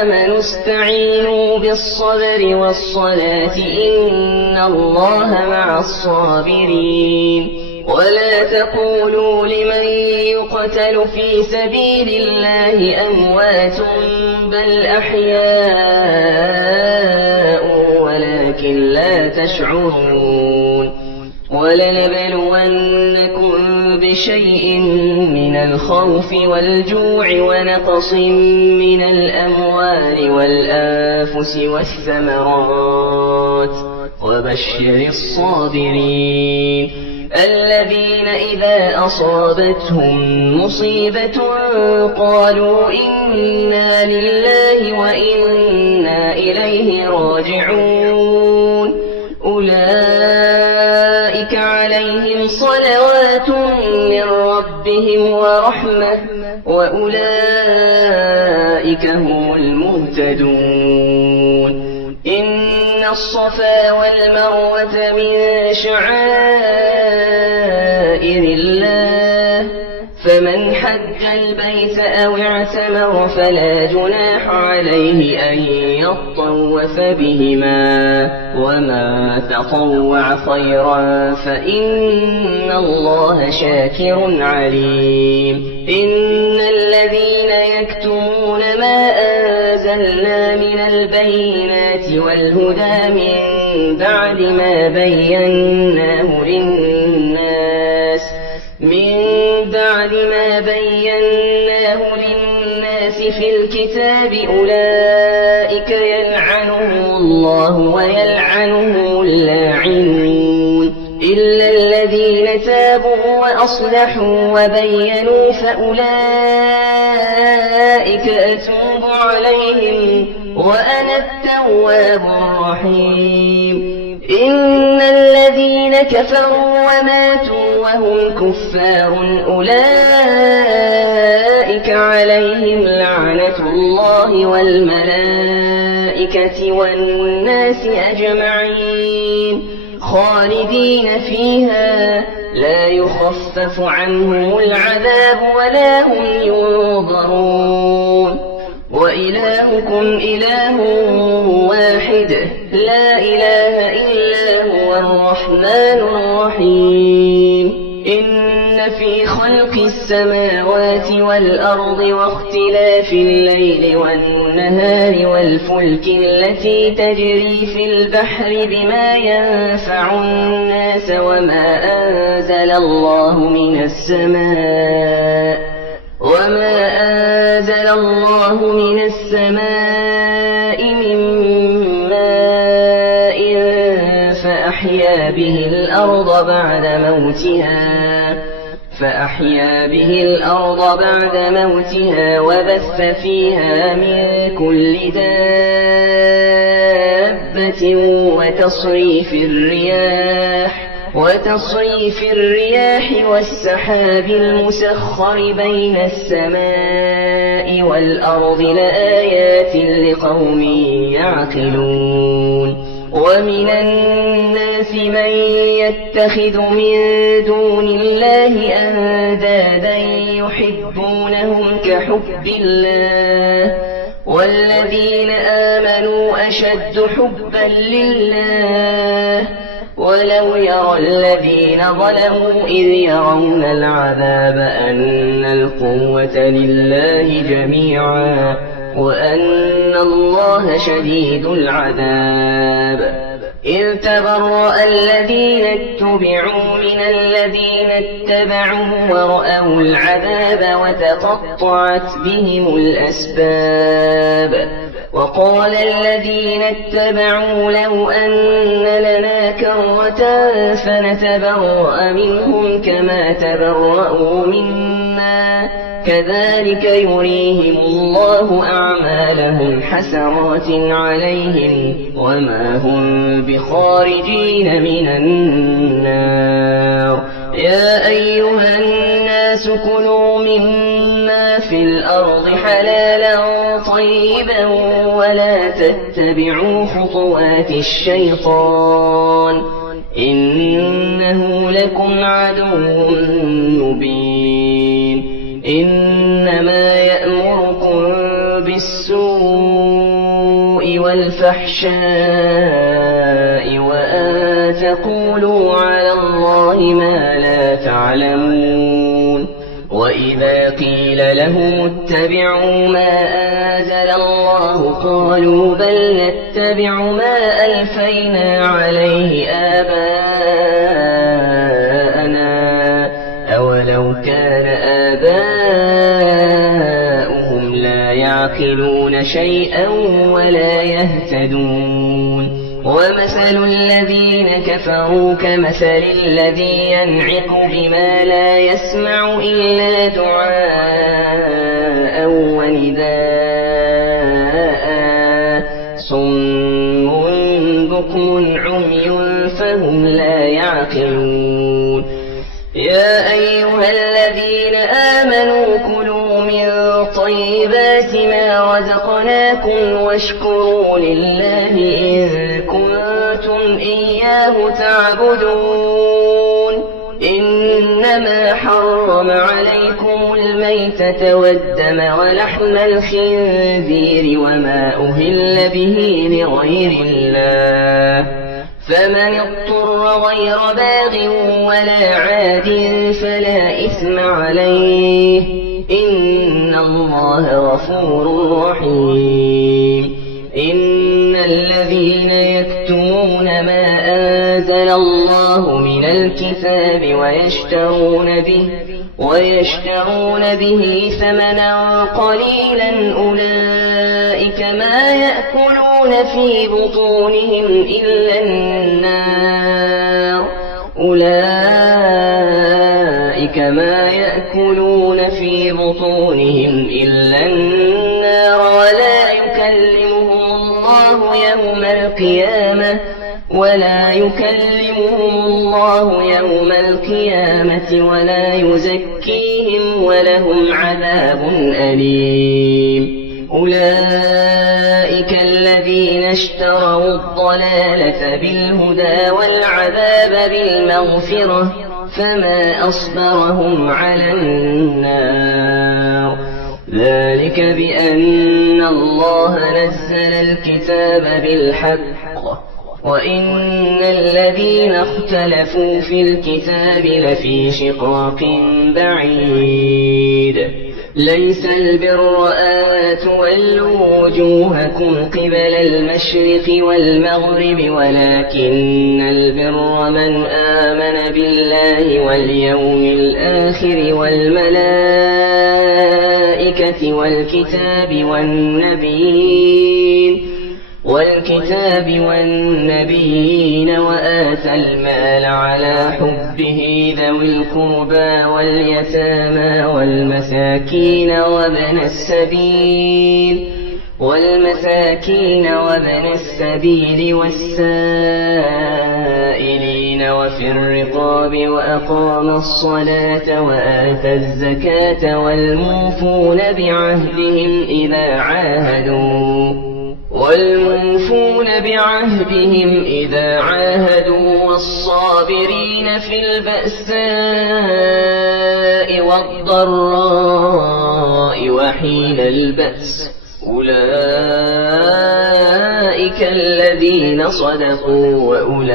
آمنوا استعينوا بالصبر والصلاة إن الله مع الصابرين ولا تقولوا لمن يقتل في سبيل الله أموات بل أحياء ولكن لا تشعرون ولنبلونكم بشيء من الخوف والجوع ونقص من الأموال والأنفس والثمرات وبشر الصابرين الذين إذا أصابتهم مصيبة قالوا إنا لله وإنا إليه راجعون أولئك عليهم صلوات من ربهم ورحمة وأولئك هم المهتدون. إن الصفا والمروة من شعائر الله فمن حج البيت أو اعتمر فلا جناح عليه أن يطوف بهما وما تطوع خيرا فإن الله شاكر عليم. إن الذين يكتمون ما أنزلنا من البينات والهدى من بعد ما بيناه للناس في الكتاب أولئك يلعنهم الله ويلعنهم اللاعنون إلا الذين تابوا وأصلحوا وبينوا فأولئك أتوب عليهم وأنا التواب الرحيم. إن الذين كفروا وماتوا وهم كفار أولئك عليهم لعنة الله والملائكة والناس أجمعين خالدين فيها لا يخفف عنهم العذاب ولا هم ينظرون. وإلهكم إله واحد لا إله إلا هو الرحمن الرحيم. إن في خلق السماوات والأرض واختلاف الليل والنهار والفلك التي تجري في البحر بما ينفع الناس وما أنزل الله من السماء من ماء فأحيا به الأرض بعد موتها وبث فيها من كل دابة وتصريف الرياح والسحاب المسخر بين السماء والأرض لآيات لقوم يعقلون. ومن الناس من يتخذ من دون الله أندادا يحبونهم كحب الله والذين آمنوا أشد حبا لله ولو يرى الذين ظلموا إذ يرون العذاب أن القوة لله جميعا وأن الله شديد العذاب. إذ تبرأ الذين اتبعوا من الذين اتبعوا ورأوا العذاب وتقطعت بهم الأسباب. وقال الذين اتبعوا لو أن لنا كرة فنتبرأ منهم كما تبرأوا منا كذلك يريهم الله أعمالهم حسرات عليهم وما هم بخارجين من النار. يا أيها الناس كلوا مما في الأرض حلالا طيبا ولا تتبعوا خطوات الشيطان إنه لكم عدو مبين. إنما يأمركم بالسوء والفحشاء وأن تقولوا على الله ما لا تعلمون. وإذا قيل لهم اتبعوا ما أنزل الله قالوا بل نتبع ما ألفينا عليه آباءنا أولو كان آباؤهم لا يعقلون شيئا ولا يهتدون. ومثل الذين كفروا كمثل الذي ينعق بما لا يسمع إلا دعاء ونداء صم بكم عمي فهم لا يعقلون. يا أيها الذين آمنوا رزقناكم واشكروا لله إن كنتم إياه تعبدون إنما حرم عليكم الميتة والدم ولحم الخنزير وما أهل به لغير الله فمن اضطر غير باغ ولا عاد فلا إثم عليه إن الله غفور رحيم إن الذين يكتمون ما أنزل الله من الكتاب ويشترون به ثمنا قليلا أولئك ما يأكلون في بطونهم إلا النار ولا يكلمهم الله يوم القيامة ولا يزكيهم ولهم عذاب أليم أولئك الذين اشتروا الضلالة بالهدى والعذاب بالمغفرة فما أصبرهم على النار ذلك بأن الله نزل الكتاب بالحق وإن الذين اختلفوا في الكتاب لفي شقاق بعيد ليس البر أن تولوا وجوهكم قبل المشرق والمغرب ولكن البر من آمن بالله واليوم الآخر والملائكة والكتاب والنبيين وآتى المال على حبه ذوي القربى واليتامى والمساكين وابن السبيل والسائلين وفي الرقاب وأقام الصلاة وآتى الزكاة والموفون بعهدهم إذا عاهدوا والصابرين في البأساء والضراء وحين البأس أولئك الذين صدقوا وأولئك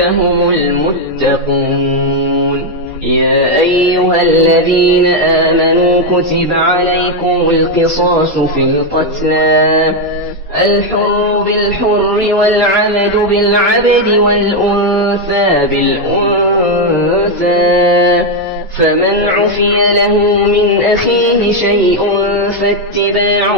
هم المتقون يا أيها الذين آمنوا كتب عليكم القصاص في القتلى الحر بالحر والعبد بالعبد والأنثى بالأنثى فمن عفي له من أخيه شيء فاتباع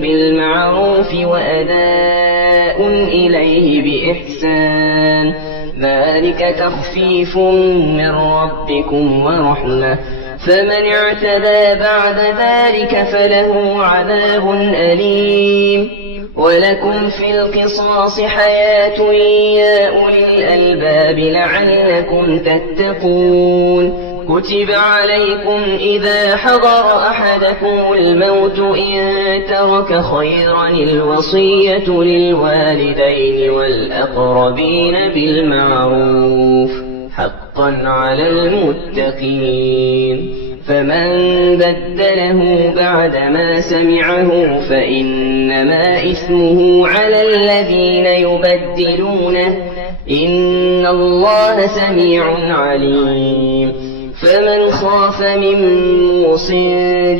بالمعروف وأداء إليه بإحسان ذلك تخفيف من ربكم ورحمة فمن اعتدى بعد ذلك فله عذاب أليم ولكم في القصاص حياة يا أولي الألباب لعلكم تتقون كتب عليكم إذا حضر أحدكم الموت إن ترك خيرا الوصية للوالدين والأقربين بالمعروف حقا على المتقين فمن بدله بعدما سمعه فإنما إثمه على الذين يبدلونه إن الله سميع عليم فمن خاف من موص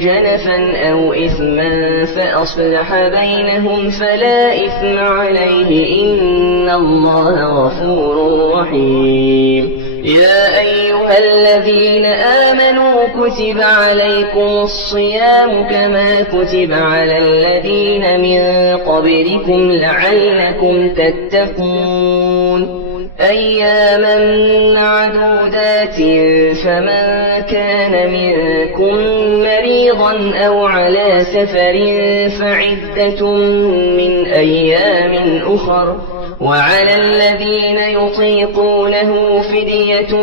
جنفا أو إثما فأصلح بينهم فلا إثم عليه إن الله غفور رحيم يا أيها الذين آمنوا كتب عليكم الصيام كما كتب على الذين من قبلكم لعلكم تتقون أياما معدودات فمن كان منكم مريضا أو على سفر فعدة من أيام أخر وعلى الذين يطيقونه فدية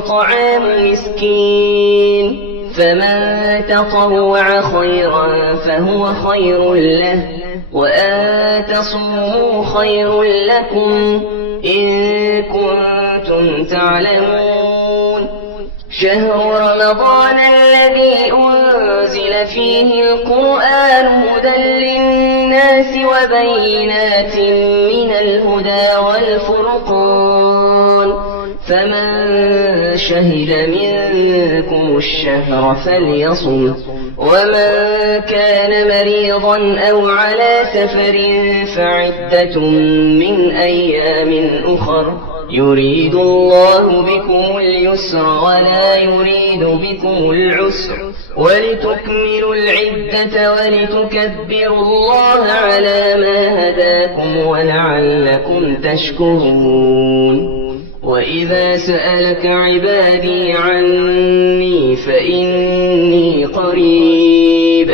طعام مسكين فمن تطوع خيرا فهو خير له، وأن تصوموا خير لكم إن كنتم تعلمون. شهر رمضان الذي أنزل فيه القرآن هدى للناس وبينات من الهدى والفرقان، فمن شهد منكم الشهر فليصم، ومن كان مريضا أو على سفر فعدة من أيام أخر، يريد الله بكم اليسر ولا يريد بكم العسر، ولتكملوا العدة ولتكبروا الله على ما هداكم ولعلكم تشكرون. وإذا سألك عبادي عني فإني قريب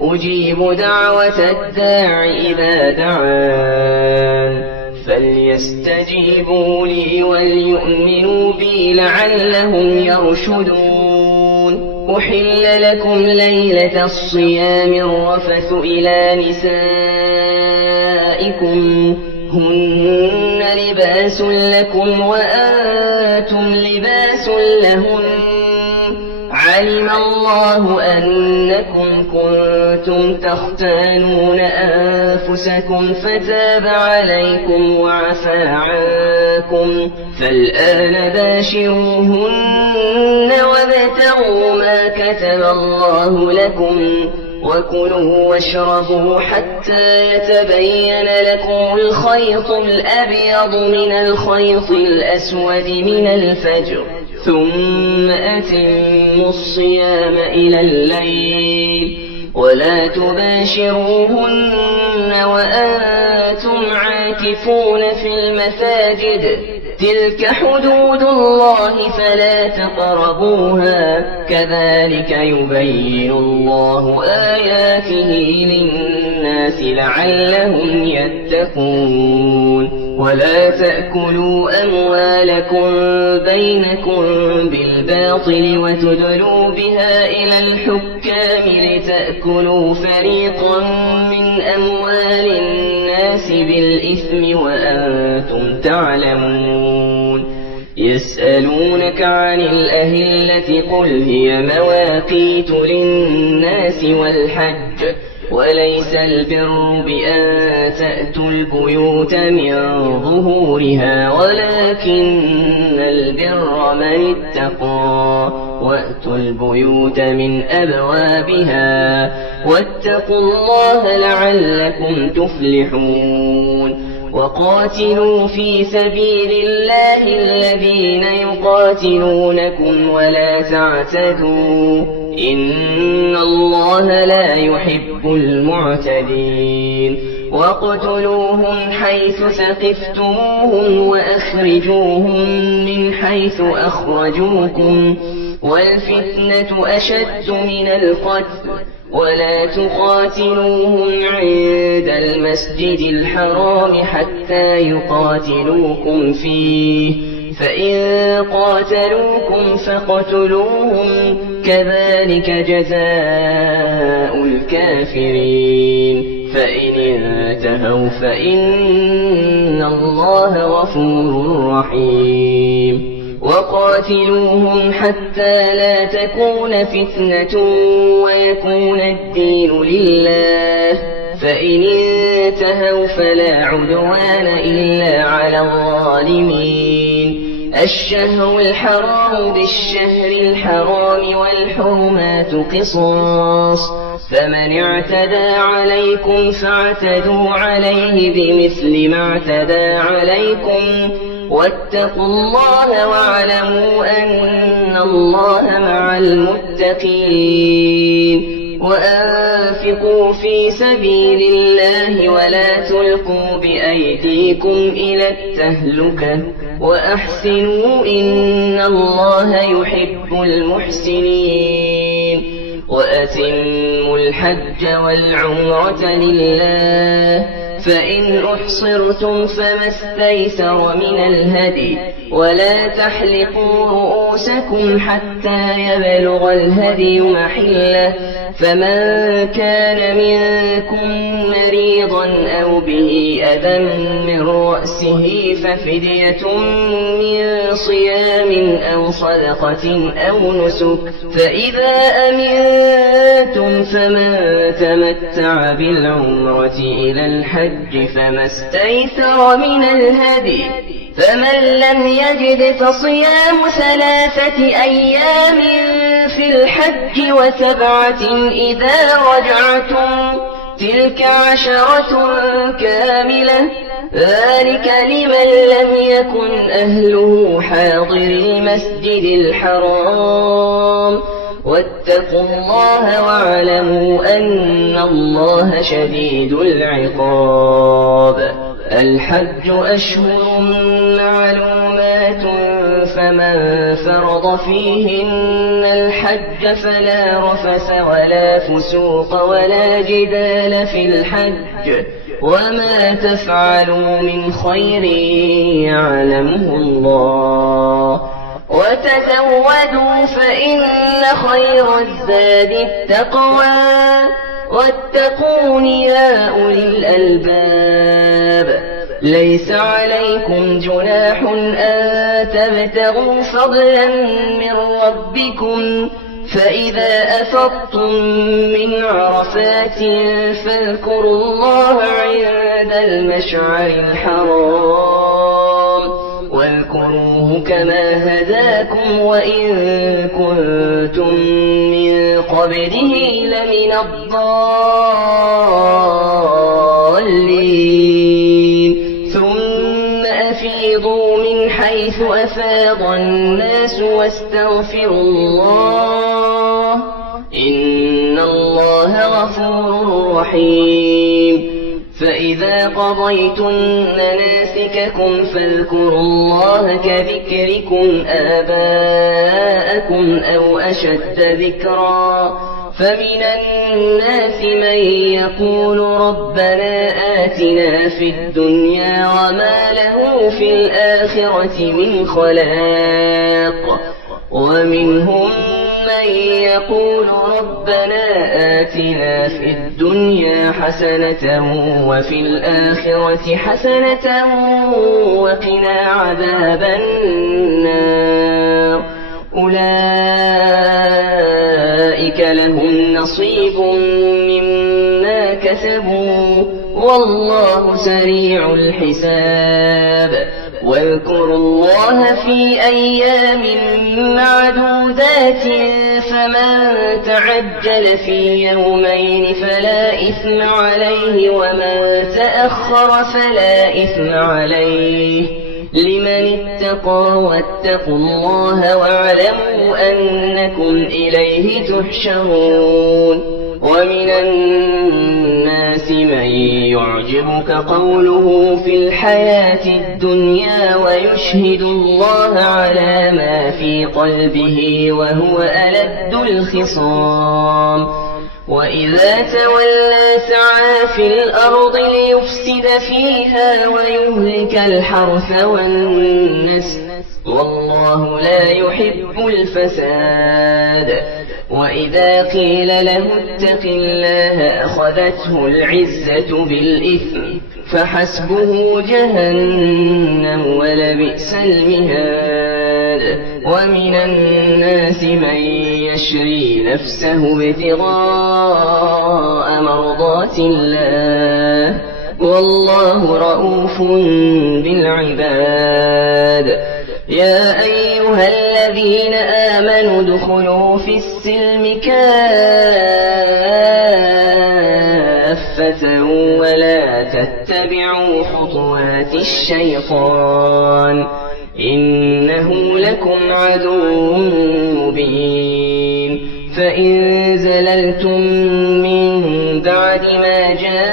أجيب دعوة الداع إذا دعان، فليستجيبوا لي وليؤمنوا بي لعلهم يرشدون. أحل لكم ليلة الصيام الرفث إلى نسائكم هن لباس لكم وأنتم لباس لهن، علم الله أنكم كنتم تختانون أنفسكم فتاب عليكم وعفى عنكم، فالآن باشروهن وابتغوا ما كتب الله لكم، وكلوا واشربوا حتى يتبين لكم الخيط الأبيض من الخيط الأسود من الفجر، ثم أتموا الصيام إلى الليل، ولا تباشروهن وأنتم عاكفون في المساجد، تلك حدود الله فلا تقربوها، كذلك يبين الله آياته للناس لعلهم يتقون. ولا تأكلوا أموالكم بينكم بالباطل وتدلوا بها إلى الحكام لتأكلوا فريقا من أموال الناس بالإثم وأنتم تعلمون. يسألونك عن الأهلة قل هي مواقيت للناس والحج، وليس البر بأن تأتوا البيوت من ظهورها، ولكن البر من اتقى، وأتوا البيوت من أبوابها، واتقوا الله لعلكم تفلحون. وقاتلوا في سبيل الله الذين يقاتلونكم ولا تعتدوا، إن الله لا يحب المعتدين. واقتلوهم حيث ثقفتموهم وأخرجوهم من حيث أخرجوكم، والفتنة أشد من القتل، ولا تقاتلوهم عند المسجد الحرام حتى يقاتلوكم فيه، فإن قاتلوكم فاقتلوهم، كذلك جزاء الكافرين. فإن انتهوا فإن الله غفور رحيم. وقاتلوهم حتى لا تكون فتنة ويكون الدين لله، فإن انتهوا فلا عدوان إلا على الظالمين. الشهر الحرام بالشهر الحرام والحرمات قصاص، فمن اعتدى عليكم فاعتدوا عليه بمثل ما اعتدى عليكم، واتقوا الله واعلموا أن الله مع المتقين. وأنفقوا في سبيل الله ولا تلقوا بأيديكم إلى التهلكة، وأحسنوا إن الله يحب المحسنين. وأتموا الحج والعمرة لله، فإن أحصرتم فما استيسر من الهدي ولا تحلقوا رؤوسكم حتى يبلغ الهدي محله فمن كان منكم مريضا أو به أذى من رأسه ففدية من صيام أو صدقة أو نسك فإذا أمنتم فمن تمتع بالعمرة إلى الحج فما استيسر من الهدي فمن لم يجد فصيام 3 أيام في الحج و7 إذا رجعتم تلك 10 كاملة ذلك لمن لم يكن أهله حاضر المسجد الحرام واتقوا الله واعلموا أن الله شديد العقاب الحج أشهر معلومات فمن فرض فيهن الحج فلا رفث ولا فسوق ولا جدال في الحج وما تفعلوا من خير يعلمه الله وتزودوا فإن خير الزاد التقوى واتقون يا أولي الألباب ليس عليكم جناح أن تبتغوا فضلا من ربكم فإذا أفضتم من عرفات فاذكروا الله عند المشعر الحرام واذكروه كما هداكم وإن كنتم من قبله لمن الضالين ثم أفيضوا من حيث أفاض الناس واستغفروا الله إن الله غفور رحيم فإذا قضيتم مناسككم فاذكروا الله كذكركم آباءكم أو أشد ذكرا فمن الناس من يقول ربنا آتنا في الدنيا وما له في الآخرة من خلاق ومنهم من يقول ربنا آتنا في الدنيا حسنة وفي الآخرة حسنة وقنا عذاب النار أولئك لهم نصيب مما كسبوا والله سريع الحساب واذكروا الله في أيام معدودات فمن تعجل في يومين فلا إثم عليه ومن تأخر فلا إثم عليه لمن اتقى واتقوا الله واعلموا أنكم إليه تحشرون ومن الناس من يعجبك قوله في الحياة الدنيا ويشهد الله على ما في قلبه وهو ألد الخصام وإذا تولى سعى في الأرض ليفسد فيها ويهلك الحرث والنسل والله لا يحب الفساد وإذا قيل له اتق الله أخذته العزة بالإثم فحسبه جهنم ولبئس المهاد ومن الناس من يشري نفسه ابتغاء مرضات الله والله رؤوف بالعباد يا أيها الذين آمنوا ادخلوا في السلم كافة ولا تتبعوا خطوات الشيطان إنه لكم عدو مبين فإن زللتم من بعد ما جاءتكم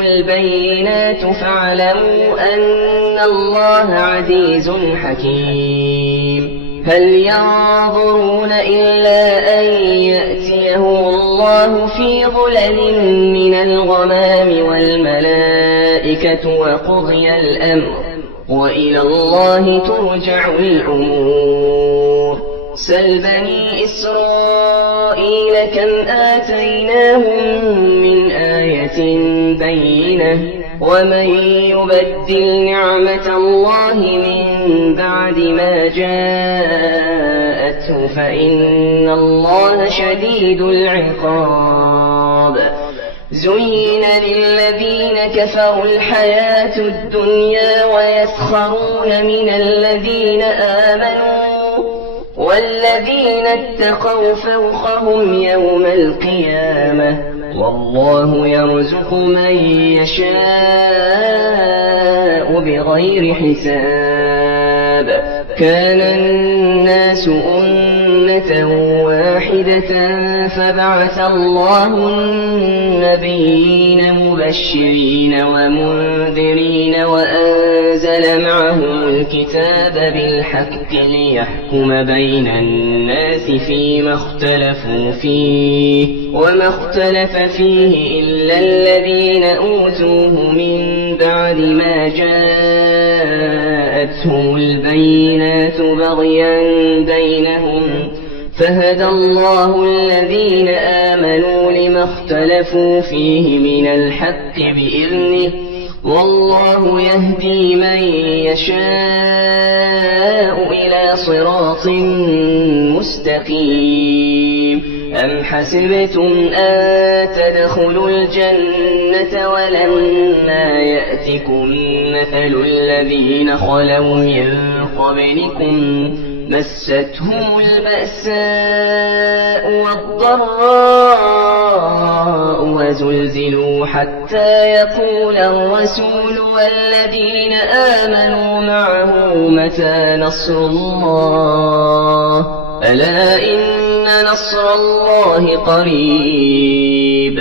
البينات فاعلموا أن الله عزيز حكيم هل ينظرون إلا أن يأتيهم الله الله في ظلل من الغمام والملائكة وقضي الأمر وإلى الله ترجع الأمور سل بني إسرائيل كم آتيناهم من آية بينة ومن يبدل نعمة الله من بعد ما جاءته فإن الله شديد العقاب زين للذين كفروا الحياة الدنيا ويسخرون من الذين آمنوا والذين اتقوا فوقهم يوم القيامة والله يرزق من يشاء بغير حساب كان الناس أمة واحدة فبعث الله النبيين مبشرين ومنذرين وأنزل معهم الكتاب بالحق ليحكم بين الناس فيما اختلفوا فيه وما اختلف فيه إلا الذين أوتوه من بعد ما جاءتهم البينات بغيا بينهم فهدى الله الذين آمنوا لما اختلفوا فيه من الحق بإذنه والله يهدي من يشاء إلى صراط مستقيم أم حسبتم أن تدخلوا الجنة ولما يأتكم مثل الذين خلوا من قبلكم مستهم البأساء والضراء وزلزلوا حتى يقول الرسول والذين آمنوا معه متى نصر الله ألا إن نصر الله قريب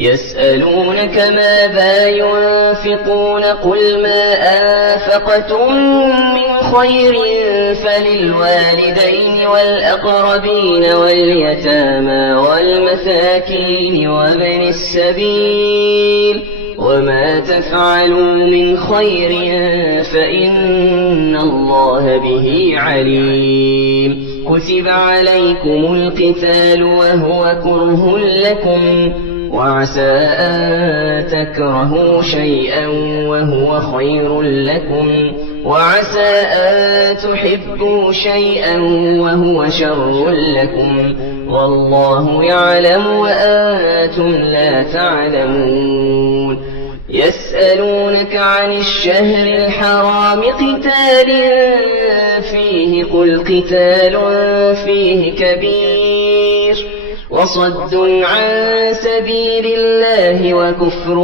يسألونك ماذا ينفقون قل ما أنفقتم من خير فللوالدين والأقربين واليتامى والمساكين وابن السبيل وما تفعلوا من خير فإن الله به عليم كتب عليكم القتال وهو كره لكم وعسى أن تكرهوا شيئا وهو خير لكم وعسى أن تحبوا شيئا وهو شر لكم والله يعلم وأنتم لا تعلمون يسألونك عن الشهر الحرام قتال فيه قل قتال فيه كبير وصد عن سبيل الله وكفر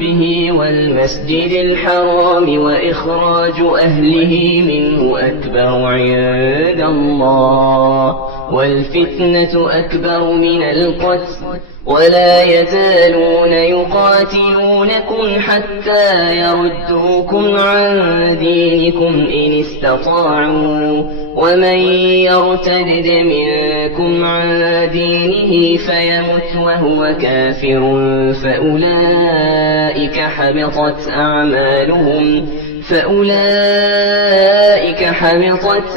به والمسجد الحرام وإخراج أهله منه أكبر عند الله والفتنة أكبر من القتل ولا يزالون يقاتلونكم حتى يردوكم عن دينكم إن استطاعوا ومن يرتد منكم عن دينه فيمت وهو كافر فأولئك حبطت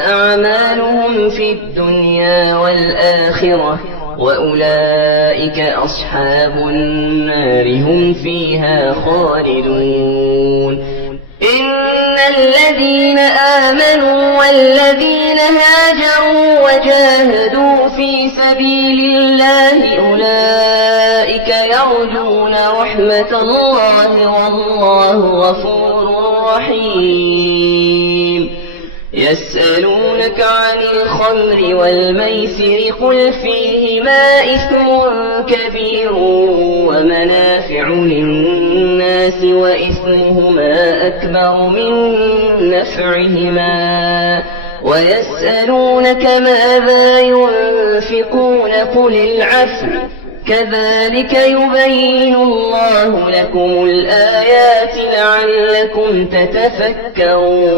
أعمالهم في الدنيا والآخرة وأولئك أصحاب النار هم فيها خالدون إن الذين آمنوا والذين هاجروا وجاهدوا في سبيل الله أولئك يرجون رحمة الله والله غفور رحيم يسألونك عن الخمر والميسر قل فيهما إثم كبير ومنافع للناس وإثمهما أكبر من نفعهما ويسألونك ماذا ينفقون قل العفو كذلك يبين الله لكم الآيات لعلكم تتفكرون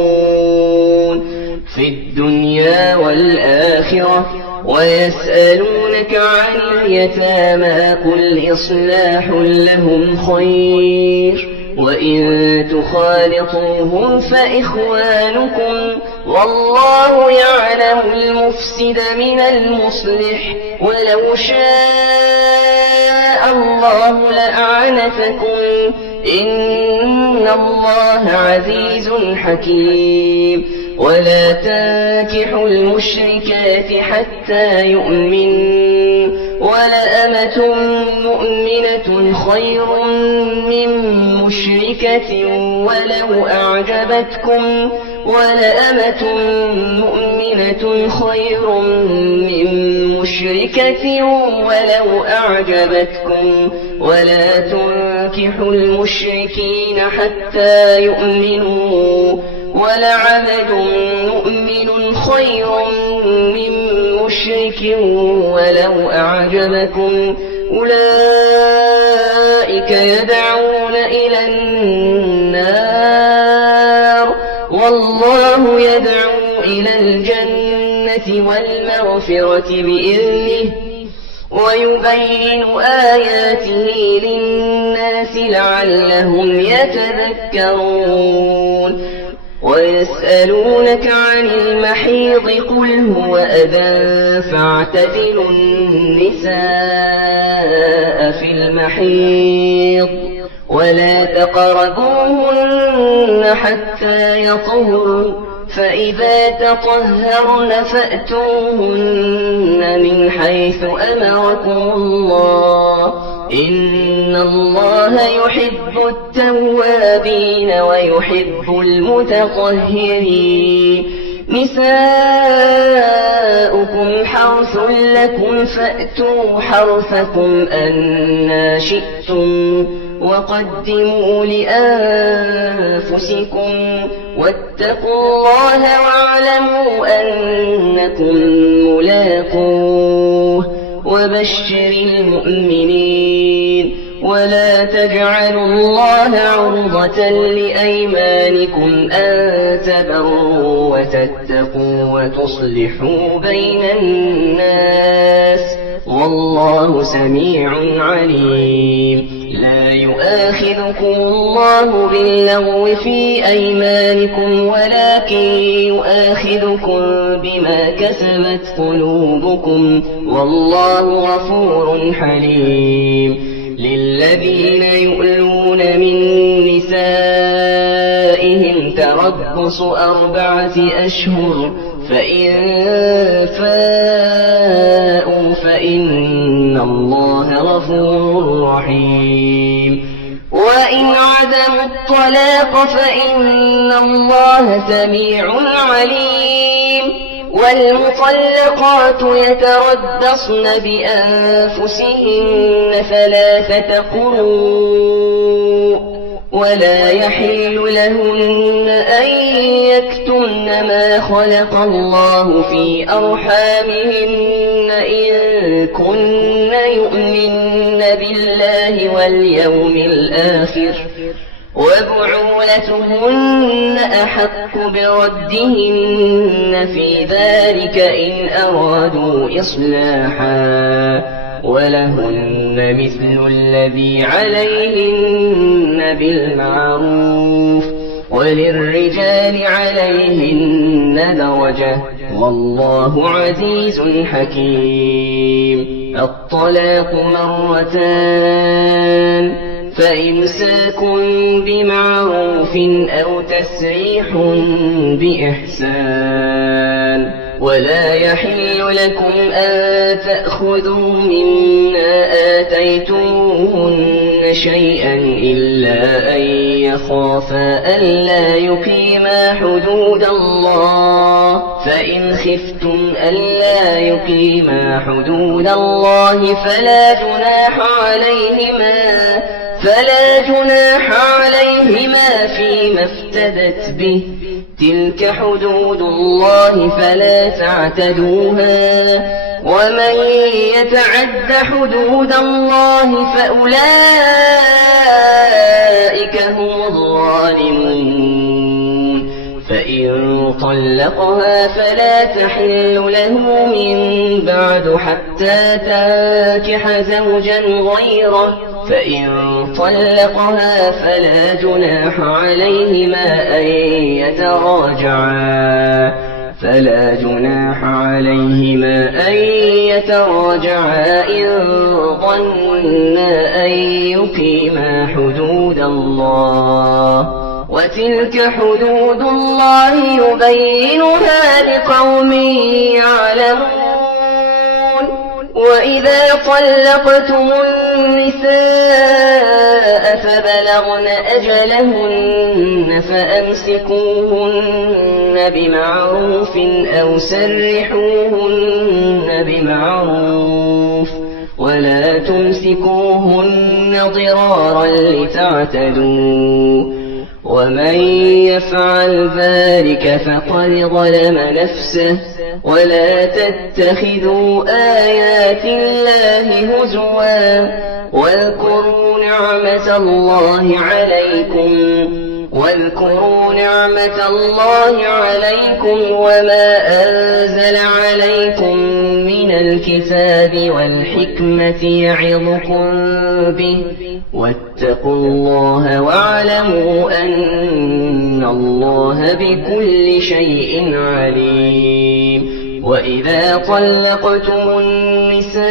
في الدنيا والآخرة ويسألونك عن اليتامى قل إصلاح لهم خير وإن تخالطوهم فإخوانكم والله يعلم المفسد من المصلح ولو شاء الله لأعنتكم إن الله عزيز حكيم ولا تنكحوا المشركات حتى يؤمنوا ولأمة مؤمنة خير من مشركة ولو أعجبتكم ولأمة مؤمنة خير من مشركة ولو أعجبتكم ولا تنكحوا المشركين حتى يؤمنوا ولعبد مؤمن خير من مشرك ولو أعجبكم أولئك يدعون إلى النار والله يدعو إلى الجنة والمغفرة بإذنه ويبين آياته للناس لعلهم يتذكرون ويسألونك عن المحيض قل هو أذى فاعتزلوا النساء في المحيض ولا تقربوهن حتى يطهرن فإذا تطهرن فأتوهن من حيث أمركم الله إن الله يحب التوابين ويحب المتطهرين نساؤكم حرث لكم فأتوا حرثكم أنى شئتم وقدموا لأنفسكم واتقوا الله واعلموا أنكم ملاقوه وبشر المؤمنين ولا تجعلوا الله عرضة لأيمانكم أن تبروا وتتقوا وتصلحوا بين الناس والله سميع عليم لا يؤاخذكم الله باللغو في أيمانكم ولكن يؤاخذكم بما كسبت قلوبكم والله غفور حليم للذين يؤلون من نسائهم تربص 4 أشهر فإن فاءوا فإن الله غفور رحيم وإن عدموا الطلاق فإن الله سميع عليم والمطلقات يتربصن بأنفسهن 3 قروء ولا يحل لهن أن يكتمن ما خلق الله في أرحامهن إن كن يؤمن بالله واليوم الآخر وبعولتهن أحق بردهن في ذلك إن أرادوا إصلاحا ولهن مثل الذي عليهن بالمعروف وللرجال عليهن درجة والله عزيز حكيم الطلاق 2 فإمساك بمعروف أو تسريح بإحسان ولا يحل لكم أن تأخذوا مما آتيتموهن شيئا إلا أن يخافا ألا يقيما حدود الله فإن خفتم ألا يقيما حدود الله فلا جناح عليهما فيما افتدت به تلك حدود الله فلا تعتدوها ومن يتعد حدود الله فأولئك هم الظالمون فإن طلقها فلا تحل له من بعد حتى تنكح زوجا غيره، فإن طلقها فلا جناح عليهما أن يتراجعا إن ظنا أن يقيما حدود الله، وتلك حدود الله يبينها لقوم يعلمون. وإذا طلقتم النساء فبلغن أجلهن فأمسكوهن بمعروف أو سرحوهن بمعروف، ولا تمسكوهن ضرارا لتعتدوا، ومن يفعل ذلك فقد ظلم نفسه. ولا تتخذوا آيات الله هزوا، واذكروا نعمة الله عليكم وما أنزل عليكم من الكتاب والحكمة يعظكم به، واتقوا الله واعلموا أن الله بكل شيء عليم. وإذا طلقتم النساء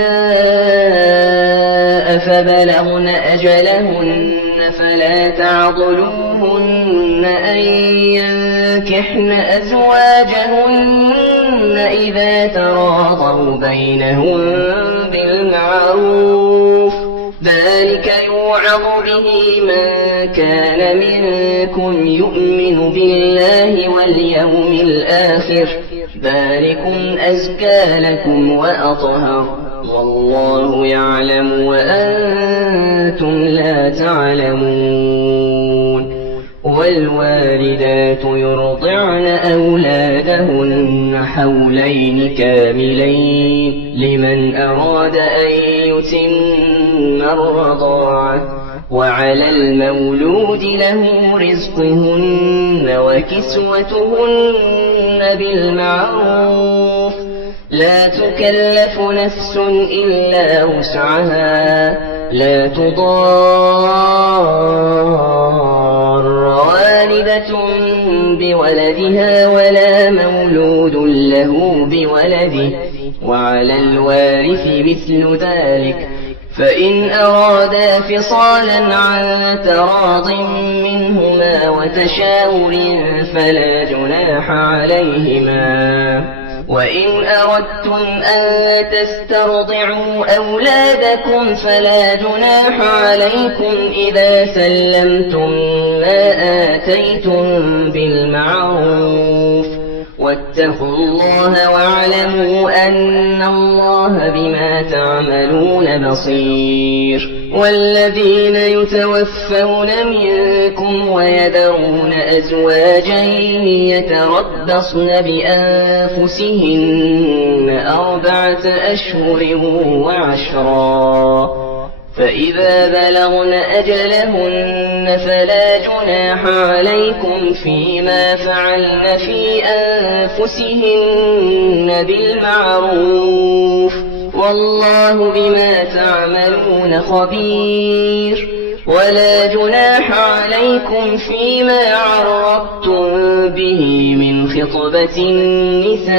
فبلغن أجلهن فلا تعضلوهن أن ينكحن أزواجهن إذا تراضوا بينهم بالمعروف، ذلك يوعظ به من كان منكم يؤمن بالله واليوم الآخر، ذلكم أزكى لكم وأطهر، والله يعلم وأنتم لا تعلمون. والوالدات يرضعن أولادهن حولين كاملين لمن أراد أن يتم الرضاعة، وعلى المولود له رزقهن وكسوتهن بالمعروف، لا تكلف نفس إلا وسعها، لا تضار والدة بولدها ولا مولود له بولده، وعلى الوارث مثل ذلك، فإن أرادا فصالا عن تراض منهما وتشاور فلا جناح عليهما. وإن أردتم أن تسترضعوا أولادكم فلا جناح عليكم إذا سلمتم ما آتيتم بالمعروف، واتقوا الله واعلموا أن الله بما تعملون بصير. والذين يتوفون منكم ويذرون أزواجا يتربصن بأنفسهن 4 أشهر و10، فإذا بلغن أجلهن فلا جناح عليكم فيما فعلن في أنفسهن بالمعروف، والله بما تعملون خبير. ولا جناح عليكم فيما عرضتم به من خطبة النساء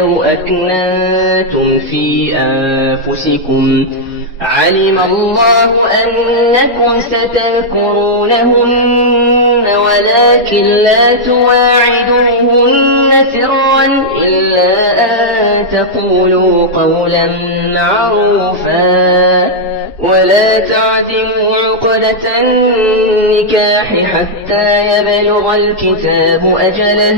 أو أكننتم في أنفسكم، علم الله أنكم ستذكرونهن ولكن لا تواعدوهن سرا إلا أن تقولوا قولا معروفا، ولا تعزموا عقدة النكاح حتى يبلغ الكتاب أجله،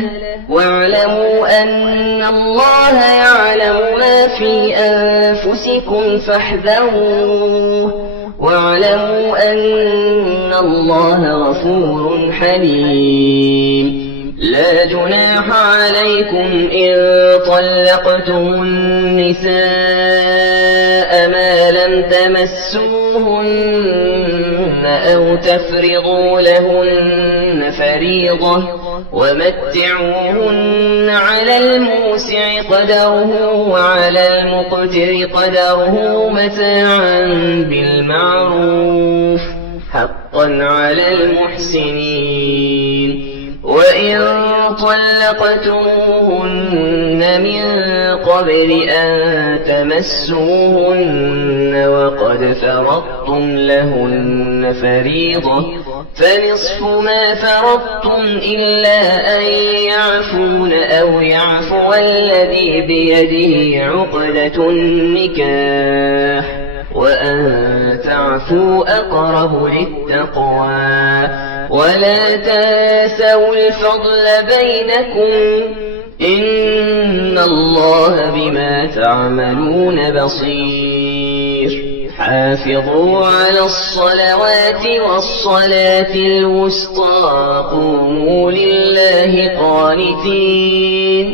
واعلموا أن الله يعلم ما في أنفسكم فاحذروه، واعلموا أن الله غفور حليم. لا جناح عليكم إن طلقتم النساء ما لم تمسوهن أو تفرضوا لهن فريضة، ومتعوهن على الموسع قدره وعلى المقتر قدره متاعا بالمعروف حقا على المحسنين. وإن طلقتموهن من قبل أن تمسوهن وقد فرضتم لهن فريضة فنصف ما فرضتم إلا أن يعفون أو يعفو الذي بيده عقدة النكاح وأن تعفوا أقرب للتقوى ولا تنسوا الفضل بينكم إن الله بما تعملون بصير. حافظوا على الصلوات والصلاة الوسطى قوموا لله قانتين.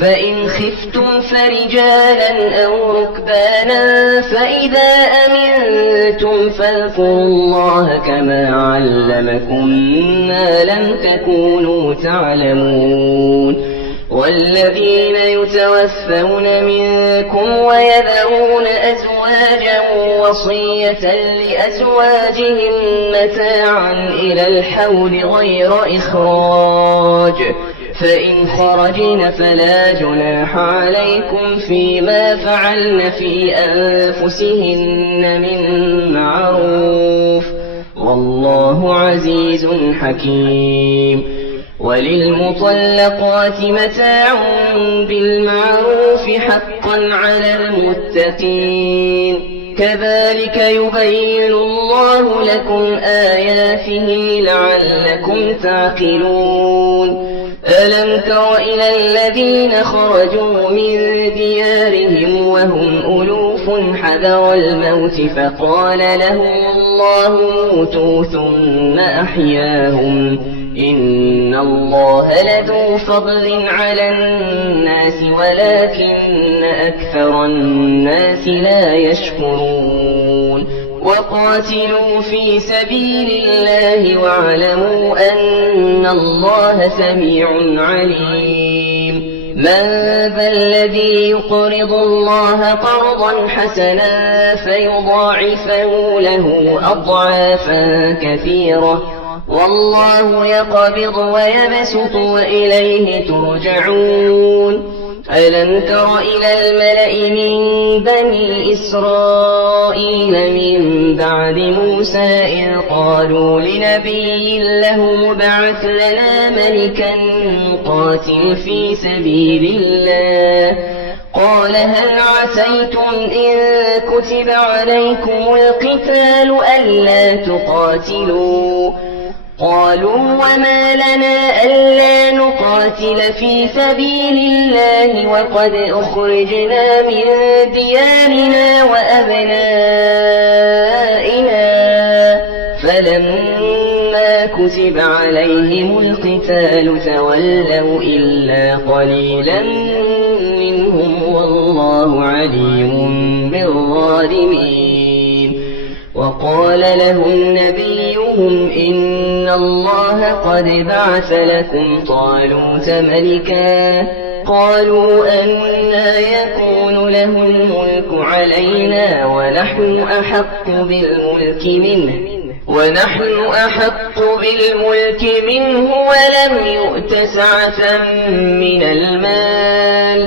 فإن خفتم فرجالا أو ركبانا فإذا أمنتم فاذكروا الله كما علمكم ما لم تكونوا تعلمون. والذين يتوفون منكم ويذرون أزواجا وصية لأزواجهم متاعا إلى الحول غير إخراج فإن خرجن فلا جناح عليكم فيما فعلن في أنفسهن من معروف والله عزيز حكيم. وللمطلقات متاع بالمعروف حقا على المتقين. كذلك يبين الله لكم آياته لعلكم تعقلون. ألم تر إلى الذين خرجوا من ديارهم وهم ألوف حذر الموت فقال لهم الله موتوا ثم أحياهم إن الله لذو فضل على الناس ولكن أكثر الناس لا يشكرون. وقاتلوا في سبيل الله واعلموا أن الله سميع عليم. من ذا الذي يقرض الله قرضا حسنا فيضاعفه له أضعافا كثيرة والله يقبض ويبسط وإليه ترجعون. ألم تر إلى الملأ من بني إسرائيل من بعد موسى إذ قالوا لنبي له ابعث لنا ملكا نقاتل في سبيل الله قال هل عسيتم إن كتب عليكم القتال ألا تقاتلوا قالوا وما لنا ألا نقاتل في سبيل الله وقد أخرجنا من ديارنا وأبنائنا فلما كتب عليهم القتال تولوا إلا قليلا منهم والله عليم بالظالمين. وقال لهم نبيهم إن الله قد بعث لكم طالوت ملكا قالوا أنى يكون له الملك علينا ونحن أحق بالملك منه ولم يؤت سعة من المال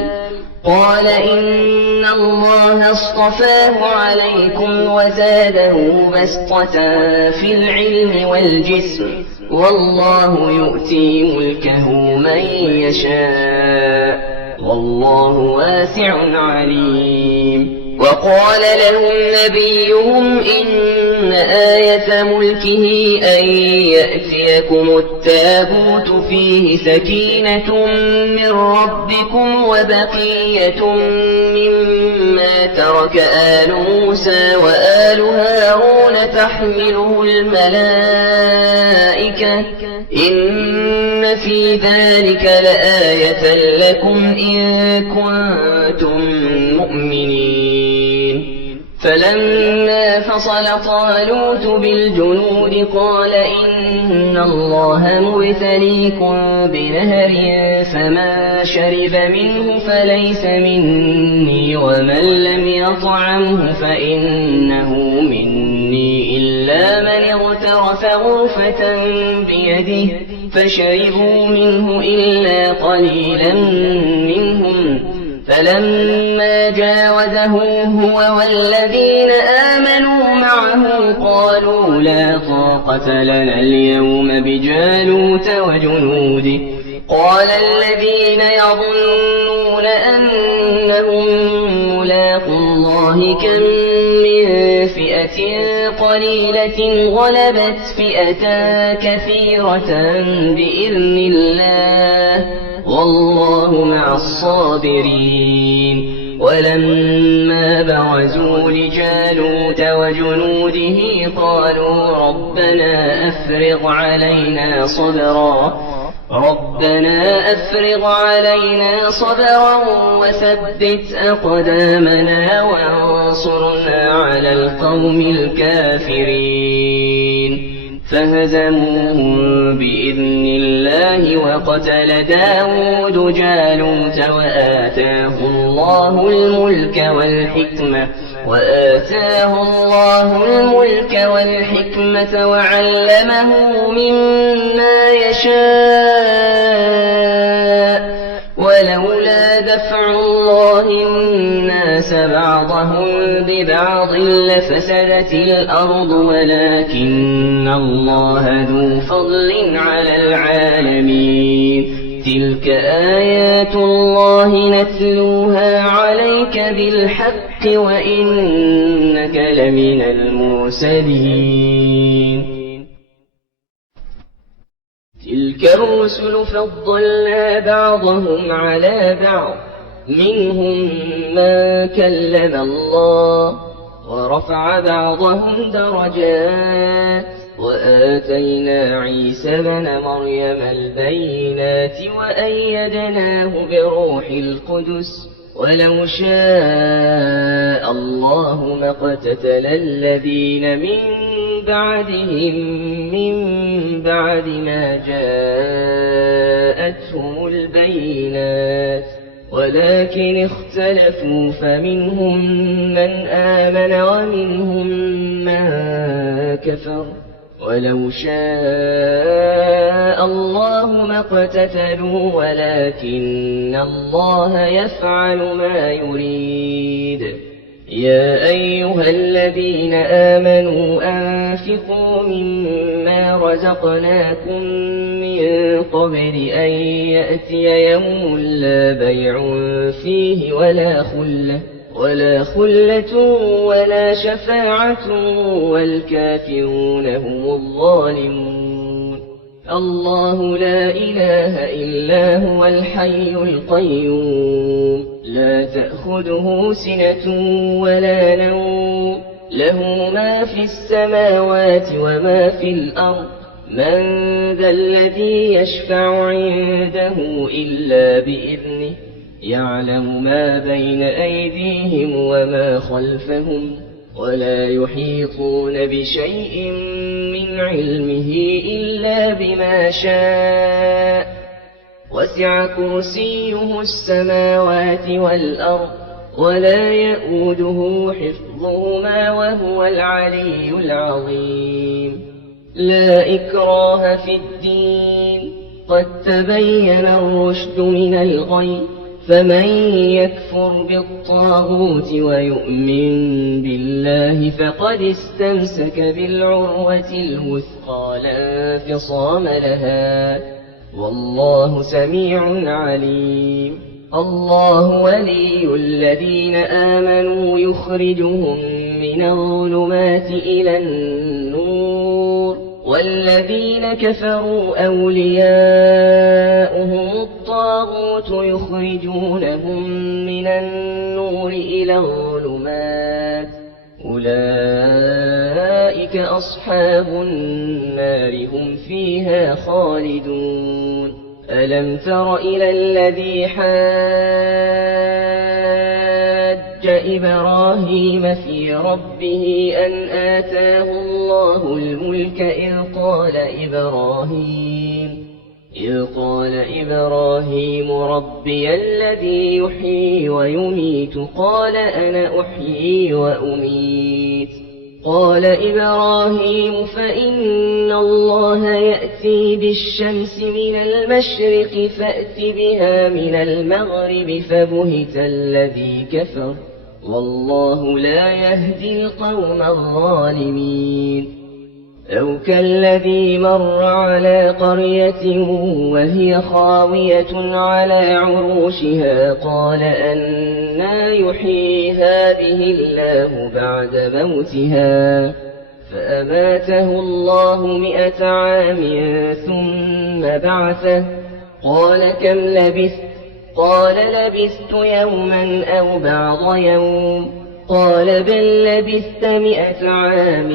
قال إن الله اصطفاه عليكم وزاده بسطة في العلم والجسم والله يؤتي ملكه من يشاء والله واسع عليم. وقال لهم نبيهم إن آية ملكه أن يأتيكم التابوت فيه سكينة من ربكم وبقية مما ترك آل موسى وآل هارون تحمله الملائكة إن في ذلك لآية لكم إن كنتم مؤمنين. فلما فصل طالوت بالجنود قال إن الله مبتليكم بنهر فمن شرب منه فليس مني ومن لم يطعمه فإنه مني إلا من اغترف غرفة بيده فشربوا منه إلا قليلا منهم. فلما جاوزه هو والذين آمنوا معه قالوا لا طاقة لنا اليوم بجالوت وجنوده. قال الذين يظنون أنهم ملاقو الله كم من فئة قليلة غلبت فئة كثيرة بإذن الله والله مع الصابرين. ولما برزوا لجالوت وجنوده قالوا ربنا أفرغ علينا صبرا وثبت أقدامنا وانصرنا على القوم الكافرين. فهزموهم بإذن الله وقتل داود جالوت وآتاه الله الملك والحكمة وعلمه مما يشاء. ولولا دفع الله الناس بعضهم ببعض لفسدت الأرض ولكن الله ذو فضل على العالمين. تلك آيات الله نتلوها عليك بالحق وإنك لمن المرسلين. تلك الرسل فضلنا بعضهم على بعض منهم من كلم الله ورفع بعضهم درجات وآتينا عيسى بن مريم البينات وأيدناه بروح القدس. ولو شاء الله ما اقتتل الذين من بعدهم من بعد ما جاءتهم البينات ولكن اختلفوا فمنهم من آمن ومنهم من كفر. ولو شاء الله ما اقتتلوا ولكن الله يفعل ما يريد. يا أيها الذين آمنوا أنفقوا مما رزقناكم من قبل أن يأتي يوم لا بيع فيه ولا خلة ولا شفاعة والكافرون هم الظالمون. الله لا إله إلا هو الحي القيوم لا تأخذه سنة ولا نوم له ما في السماوات وما في الأرض. من ذا الذي يشفع عنده إلا بإذنه يعلم ما بين أيديهم وما خلفهم ولا يحيطون بشيء من علمه إلا بما شاء. وسع كرسيه السماوات والأرض ولا يؤوده حفظهما وهو العلي العظيم. لا إكراه في الدين قد تبين الرشد من الغي. فمن يكفر بالطاغوت ويؤمن بالله فقد استمسك بالعروة الوثقى لا انفصام لها والله سميع عليم. الله ولي الذين آمنوا يخرجهم من الظلمات إلى النور والذين كفروا أولياؤهم الطاغوت يخرجونهم من النور إلى الظلمات أولئك أصحاب النار هم فيها خالدون. ألم تر إلى الذي حاج إبراهيم في ربه أن آتاه الله الملك إذ قال إبراهيم ربي الذي يحيي ويميت قال أنا أحيي وأميت قال إبراهيم فإن الله يأتي بالشمس من المشرق فأت بها من المغرب فبهت الذي كفر والله لا يهدي القوم الظالمين أو كالذي مر على قرية وهي خاوية على عروشها قال أنى يحيي هذه الله بعد موتها فأماته الله 100 عام ثم بعثه قال كم لبثت قال لبثت يوما أو بعض يوم قال بل لبثت 100 عام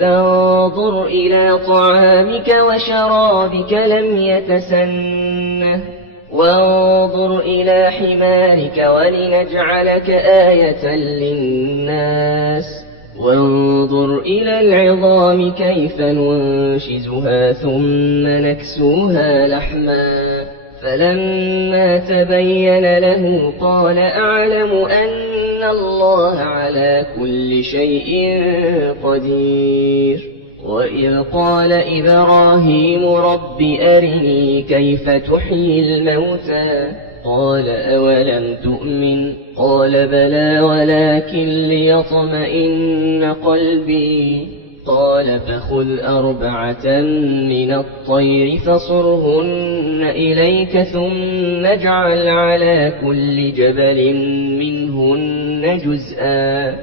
فانظر إلى طعامك وشرابك لم يتسنه وانظر إلى حمارك ولنجعلك آية للناس وانظر إلى العظام كيف ننشزها ثم نكسوها لحما فلما تبين له قال أعلم أن الله على كل شيء قدير وإذ قال إبراهيم رب أرني كيف تحيي الموتى قال أولم تؤمن قال بلى ولكن ليطمئن قلبي قال فخذ 4 من الطير فصرهن إليك ثم اجعل على كل جبل منهن جزءا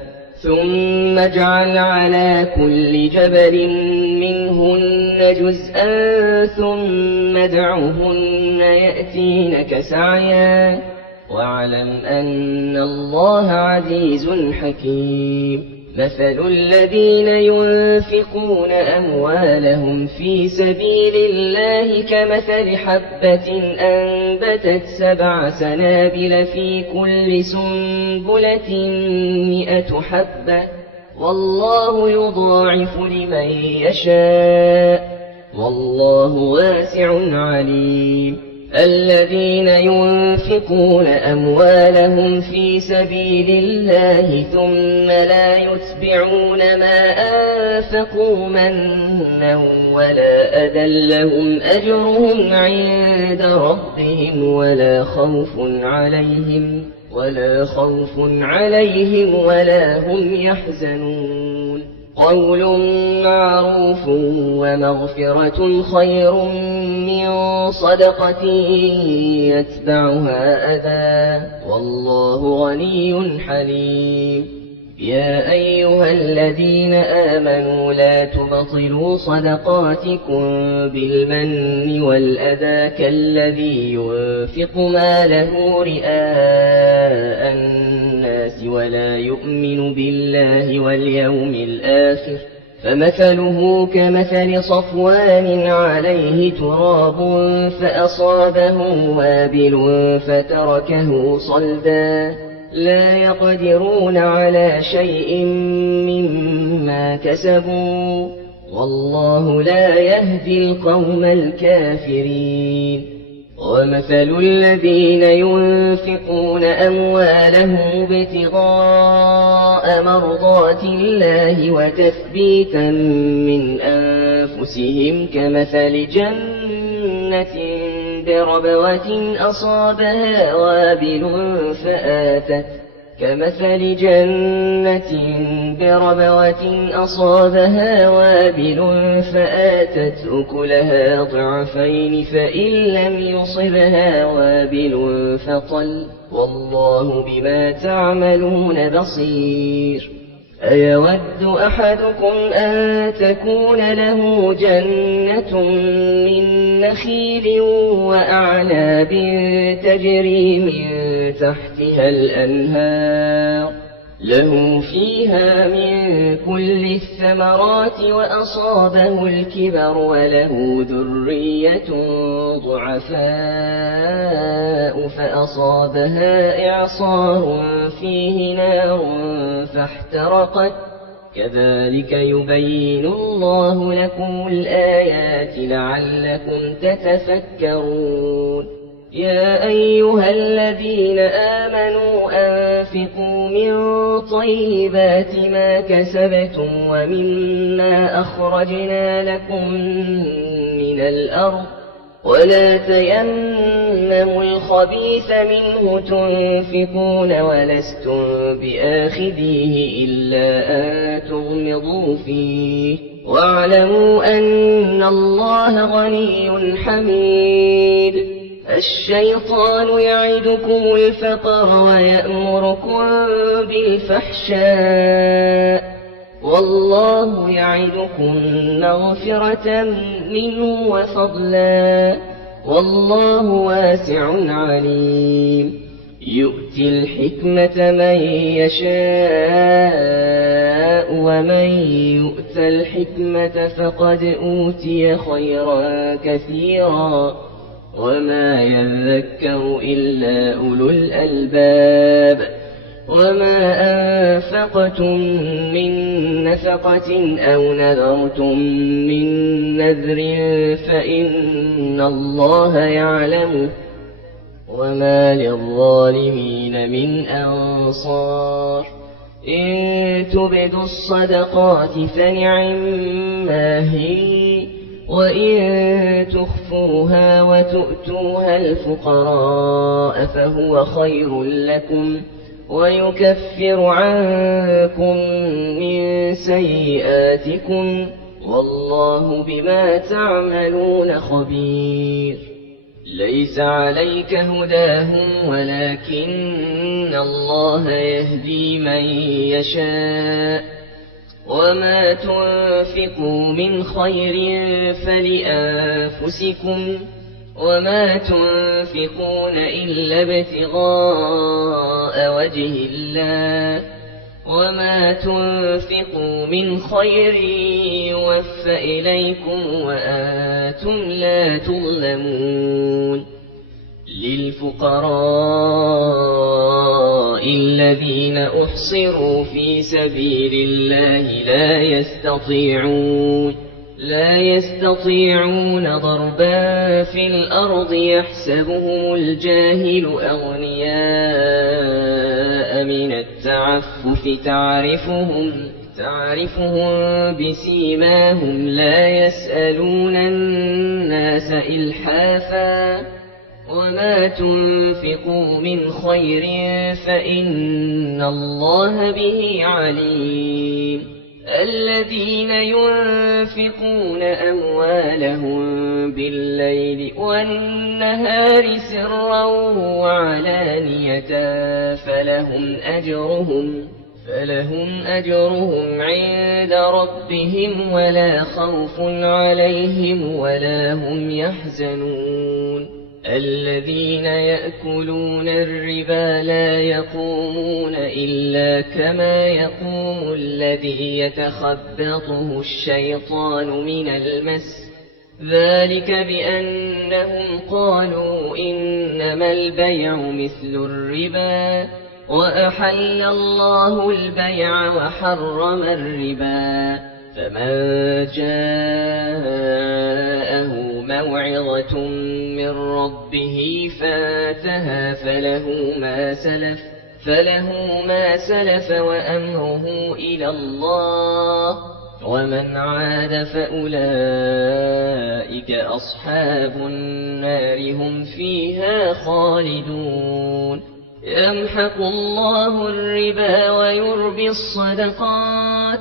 ثم ادعهن يأتينك سعيا واعلم أن الله عزيز حكيم مثل الذين ينفقون أموالهم في سبيل الله كمثل حبة أنبتت 7 سنابل في كل سنبلة 100 حبة والله يضاعف لمن يشاء والله واسع عليم الذين ينفقون أموالهم في سبيل الله ثم لا يتبعون ما أنفقوا منا ولا أذى لهم أجرهم عند ربهم ولا خوف عليهم ولا هم يحزنون قول معروف ومغفرة خير من صدقة يتبعها أذى والله غني حليم يا أيها الذين آمنوا لا تبطلوا صدقاتكم بالمن والأذى كالذي ينفق ماله رئاء الناس ولا يؤمن بالله واليوم الآخر فمثله كمثل صفوان عليه تراب فأصابه وابل فتركه صلدا لا يقدرون على شيء مما كسبوا والله لا يهدي القوم الكافرين ومثل الذين ينفقون أموالهم ابتغاء مرضات الله وتثبيتا من أنفسهم كمثل جنة بربوة أصابها وابل فآتت أكلها ضعفين فإن لم يصبها وابل فطل والله بما تعملون بصير أيود أحدكم أن تكون له جنة من نخيل وأعناب تجري من تحتها الأنهار له فيها من كل الثمرات وأصابه الكبر وله ذرية ضعفاء فأصابها إعصار فيه نار فاحترقت كذلك يبين الله لكم الآيات لعلكم تتفكرون يا أيها الذين آمنوا أنفقوا من طيبات ما كسبتم ومما أخرجنا لكم من الأرض ولا تيمموا الخبيث منه تنفقون ولستم بآخذيه إلا أن تغمضوا فيه واعلموا أن الله غني حميد الشيطان يعدكم الفقر ويأمركم بالفحشاء والله يعدكم مغفرة منه وفضلا والله واسع عليم يؤتي الحكمة من يشاء ومن يؤت الحكمة فقد أوتي خيرا كثيرا وما يذكر إلا أولو الألباب وما أنفقتم من نفقة أو نذرتم من نذر فإن الله يعلمه وما للظالمين من أنصار إن تبدوا الصدقات فنعما هي وإن تخفوها وتؤتوها الفقراء فهو خير لكم ويكفر عنكم من سيئاتكم والله بما تعملون خبير ليس عليك هداهم ولكن الله يهدي من يشاء وما تنفقوا من خير فلأنفسكم وما تنفقون إلا ابتغاء وجه الله وما تنفقوا من خير يوفى إليكم وأنتم لا تظلمون للفقراء الذين أحصروا في سبيل الله لا يستطيعون ضربا في الأرض يحسبهم الجاهل أغنياء من التعفف تعرفهم بسيماهم لا يسألون الناس إلحافا وما تنفقوا من خير فإن الله به عليم الذين ينفقون أموالهم بالليل والنهار سرا وعلانية فلهم أجرهم عند ربهم ولا خوف عليهم ولا هم يحزنون الذين يأكلون الربا لا يقومون إلا كما يقوم الذي يتخبطه الشيطان من المس ذلك بأنهم قالوا إنما البيع مثل الربا وأحل الله البيع وحرم الربا فمن جاءه موعظة من ربه فانتهى فله ما سلف وأمره إلى الله ومن عاد فأولئك أصحاب النار هم فيها خالدون يمحق الله الربا ويربي الصدقات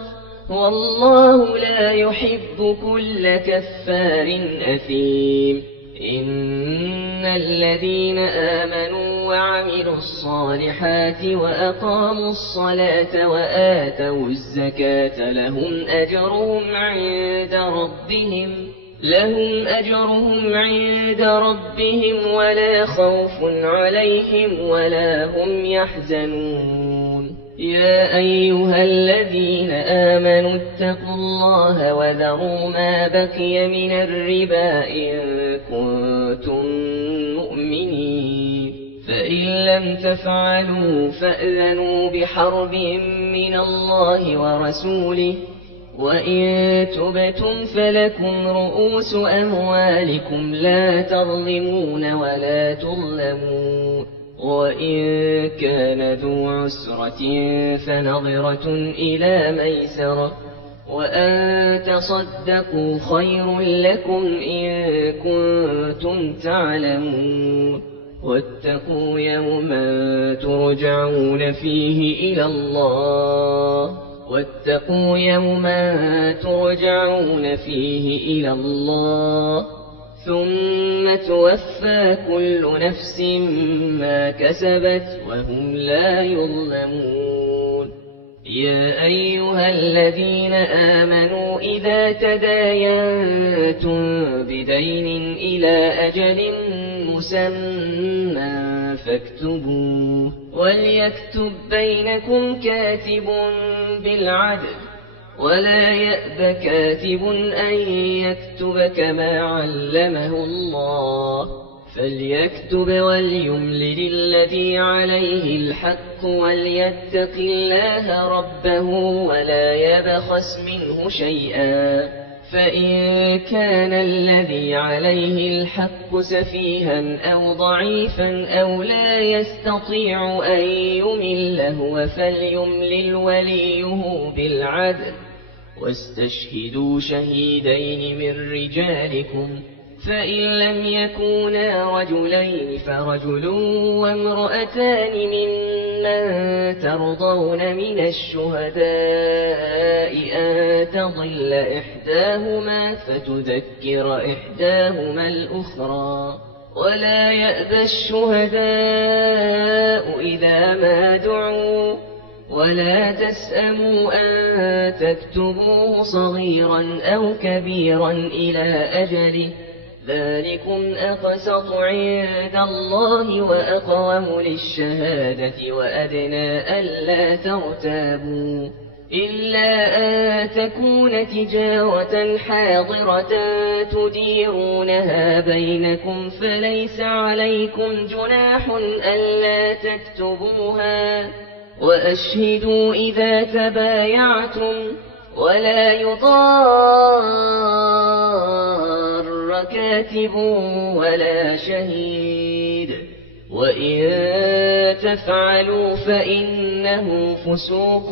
والله لا يحب كل كفار أثيم إن الذين آمنوا وعملوا الصالحات وأقاموا الصلاة وآتوا الزكاة لهم أجرهم عند ربهم ولا خوف عليهم ولا هم يحزنون يا أيها الذين آمنوا اتقوا الله وذروا ما بقي من الربا إن كنتم مؤمنين فإن لم تفعلوا فأذنوا بحرب من الله ورسوله وإن تبتم فلكم رؤوس أموالكم لا تظلمون ولا تظلمون وإن كان ذو عسرة فنظرة إلى ميسرة وأن تصدقوا خير لكم إن كنتم تعلمون واتقوا يوما ترجعون فيه إلى الله ثم توفى كل نفس ما كسبت وهم لا يظلمون يا أيها الذين آمنوا إذا تداينتم بدين إلى أجل مسمى فاكتبوه وليكتب بينكم كاتب بالعدل ولا يأب كاتب أن يكتب كما علمه الله فليكتب وليملل الذي عليه الحق وليتق الله ربه ولا يبخس منه شيئا فإن كان الذي عليه الحق سفيها أو ضعيفا أو لا يستطيع أن يمل هو فليملل وليه بالعدل واستشهدوا شهيدين من رجالكم فإن لم يكونا رجلين فرجل وامرأتان ممن ترضون من الشهداء أن تضل إحداهما فتذكر إحداهما الأخرى ولا يأبى الشهداء إذا ما دعوا ولا تسأموا أن تكتبوه صغيرا أو كبيرا إلى أجله ذلكم أقسط عند الله وأقوم للشهادة وأدنى ألا ترتابوا إلا أن تكون تجارة حاضرة تديرونها بينكم فليس عليكم جناح ألا تكتبوها وأشهدوا إذا تبايعتم ولا يضار كاتب ولا شهيد وإن تفعلوا فإنه فسوق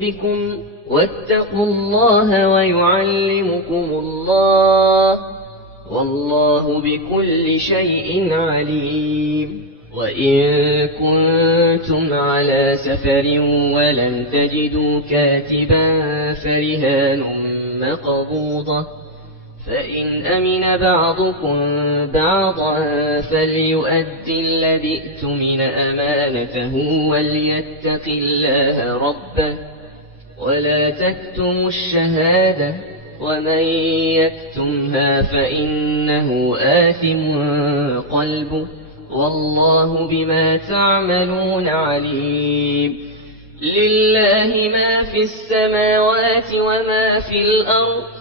بكم واتقوا الله ويعلمكم الله والله بكل شيء عليم وإن كنتم على سفر ولن تجدوا كاتبا فرهان مقبوضة فإن أمن بعضكم بعضا فليؤدي الذي اؤتمن أمانته وليتق الله ربه ولا تكتموا الشهادة ومن يكتمها فإنه آثم قلبه والله بما تعملون عليم لله ما في السماوات وما في الأرض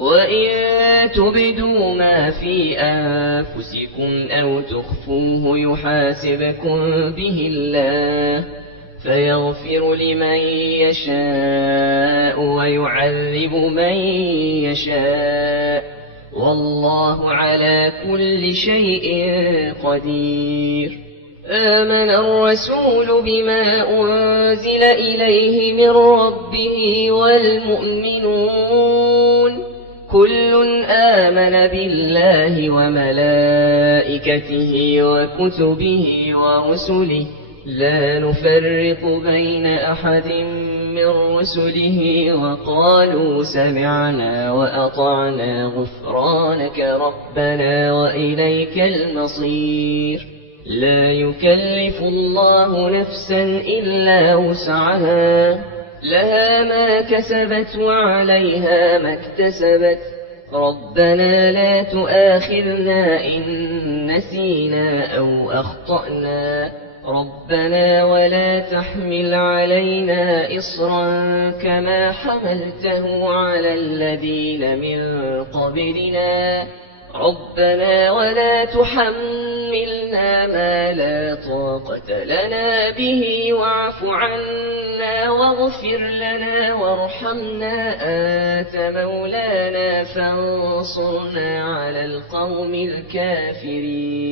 وإن تبدوا ما في أنفسكم أو تخفوه يحاسبكم به الله فيغفر لمن يشاء ويعذب من يشاء والله على كل شيء قدير آمن الرسول بما أنزل إليه من ربه والمؤمنون كل آمن بالله وملائكته وكتبه ورسله لا نفرق بين أحد من رسله وقالوا سمعنا وأطعنا غفرانك ربنا وإليك المصير لا يكلف الله نفسا إلا وسعها لها ما كسبت وعليها ما اكتسبت ربنا لا تؤاخذنا إن نسينا أو أخطأنا ربنا ولا تحمل علينا إصرا كما حملته على الذين من قبلنا ربنا ولا تحملنا ما لا طاقة لنا به واعف عنا واغفر لنا وارحمنا أنت مولانا فانصرنا على القوم الكافرين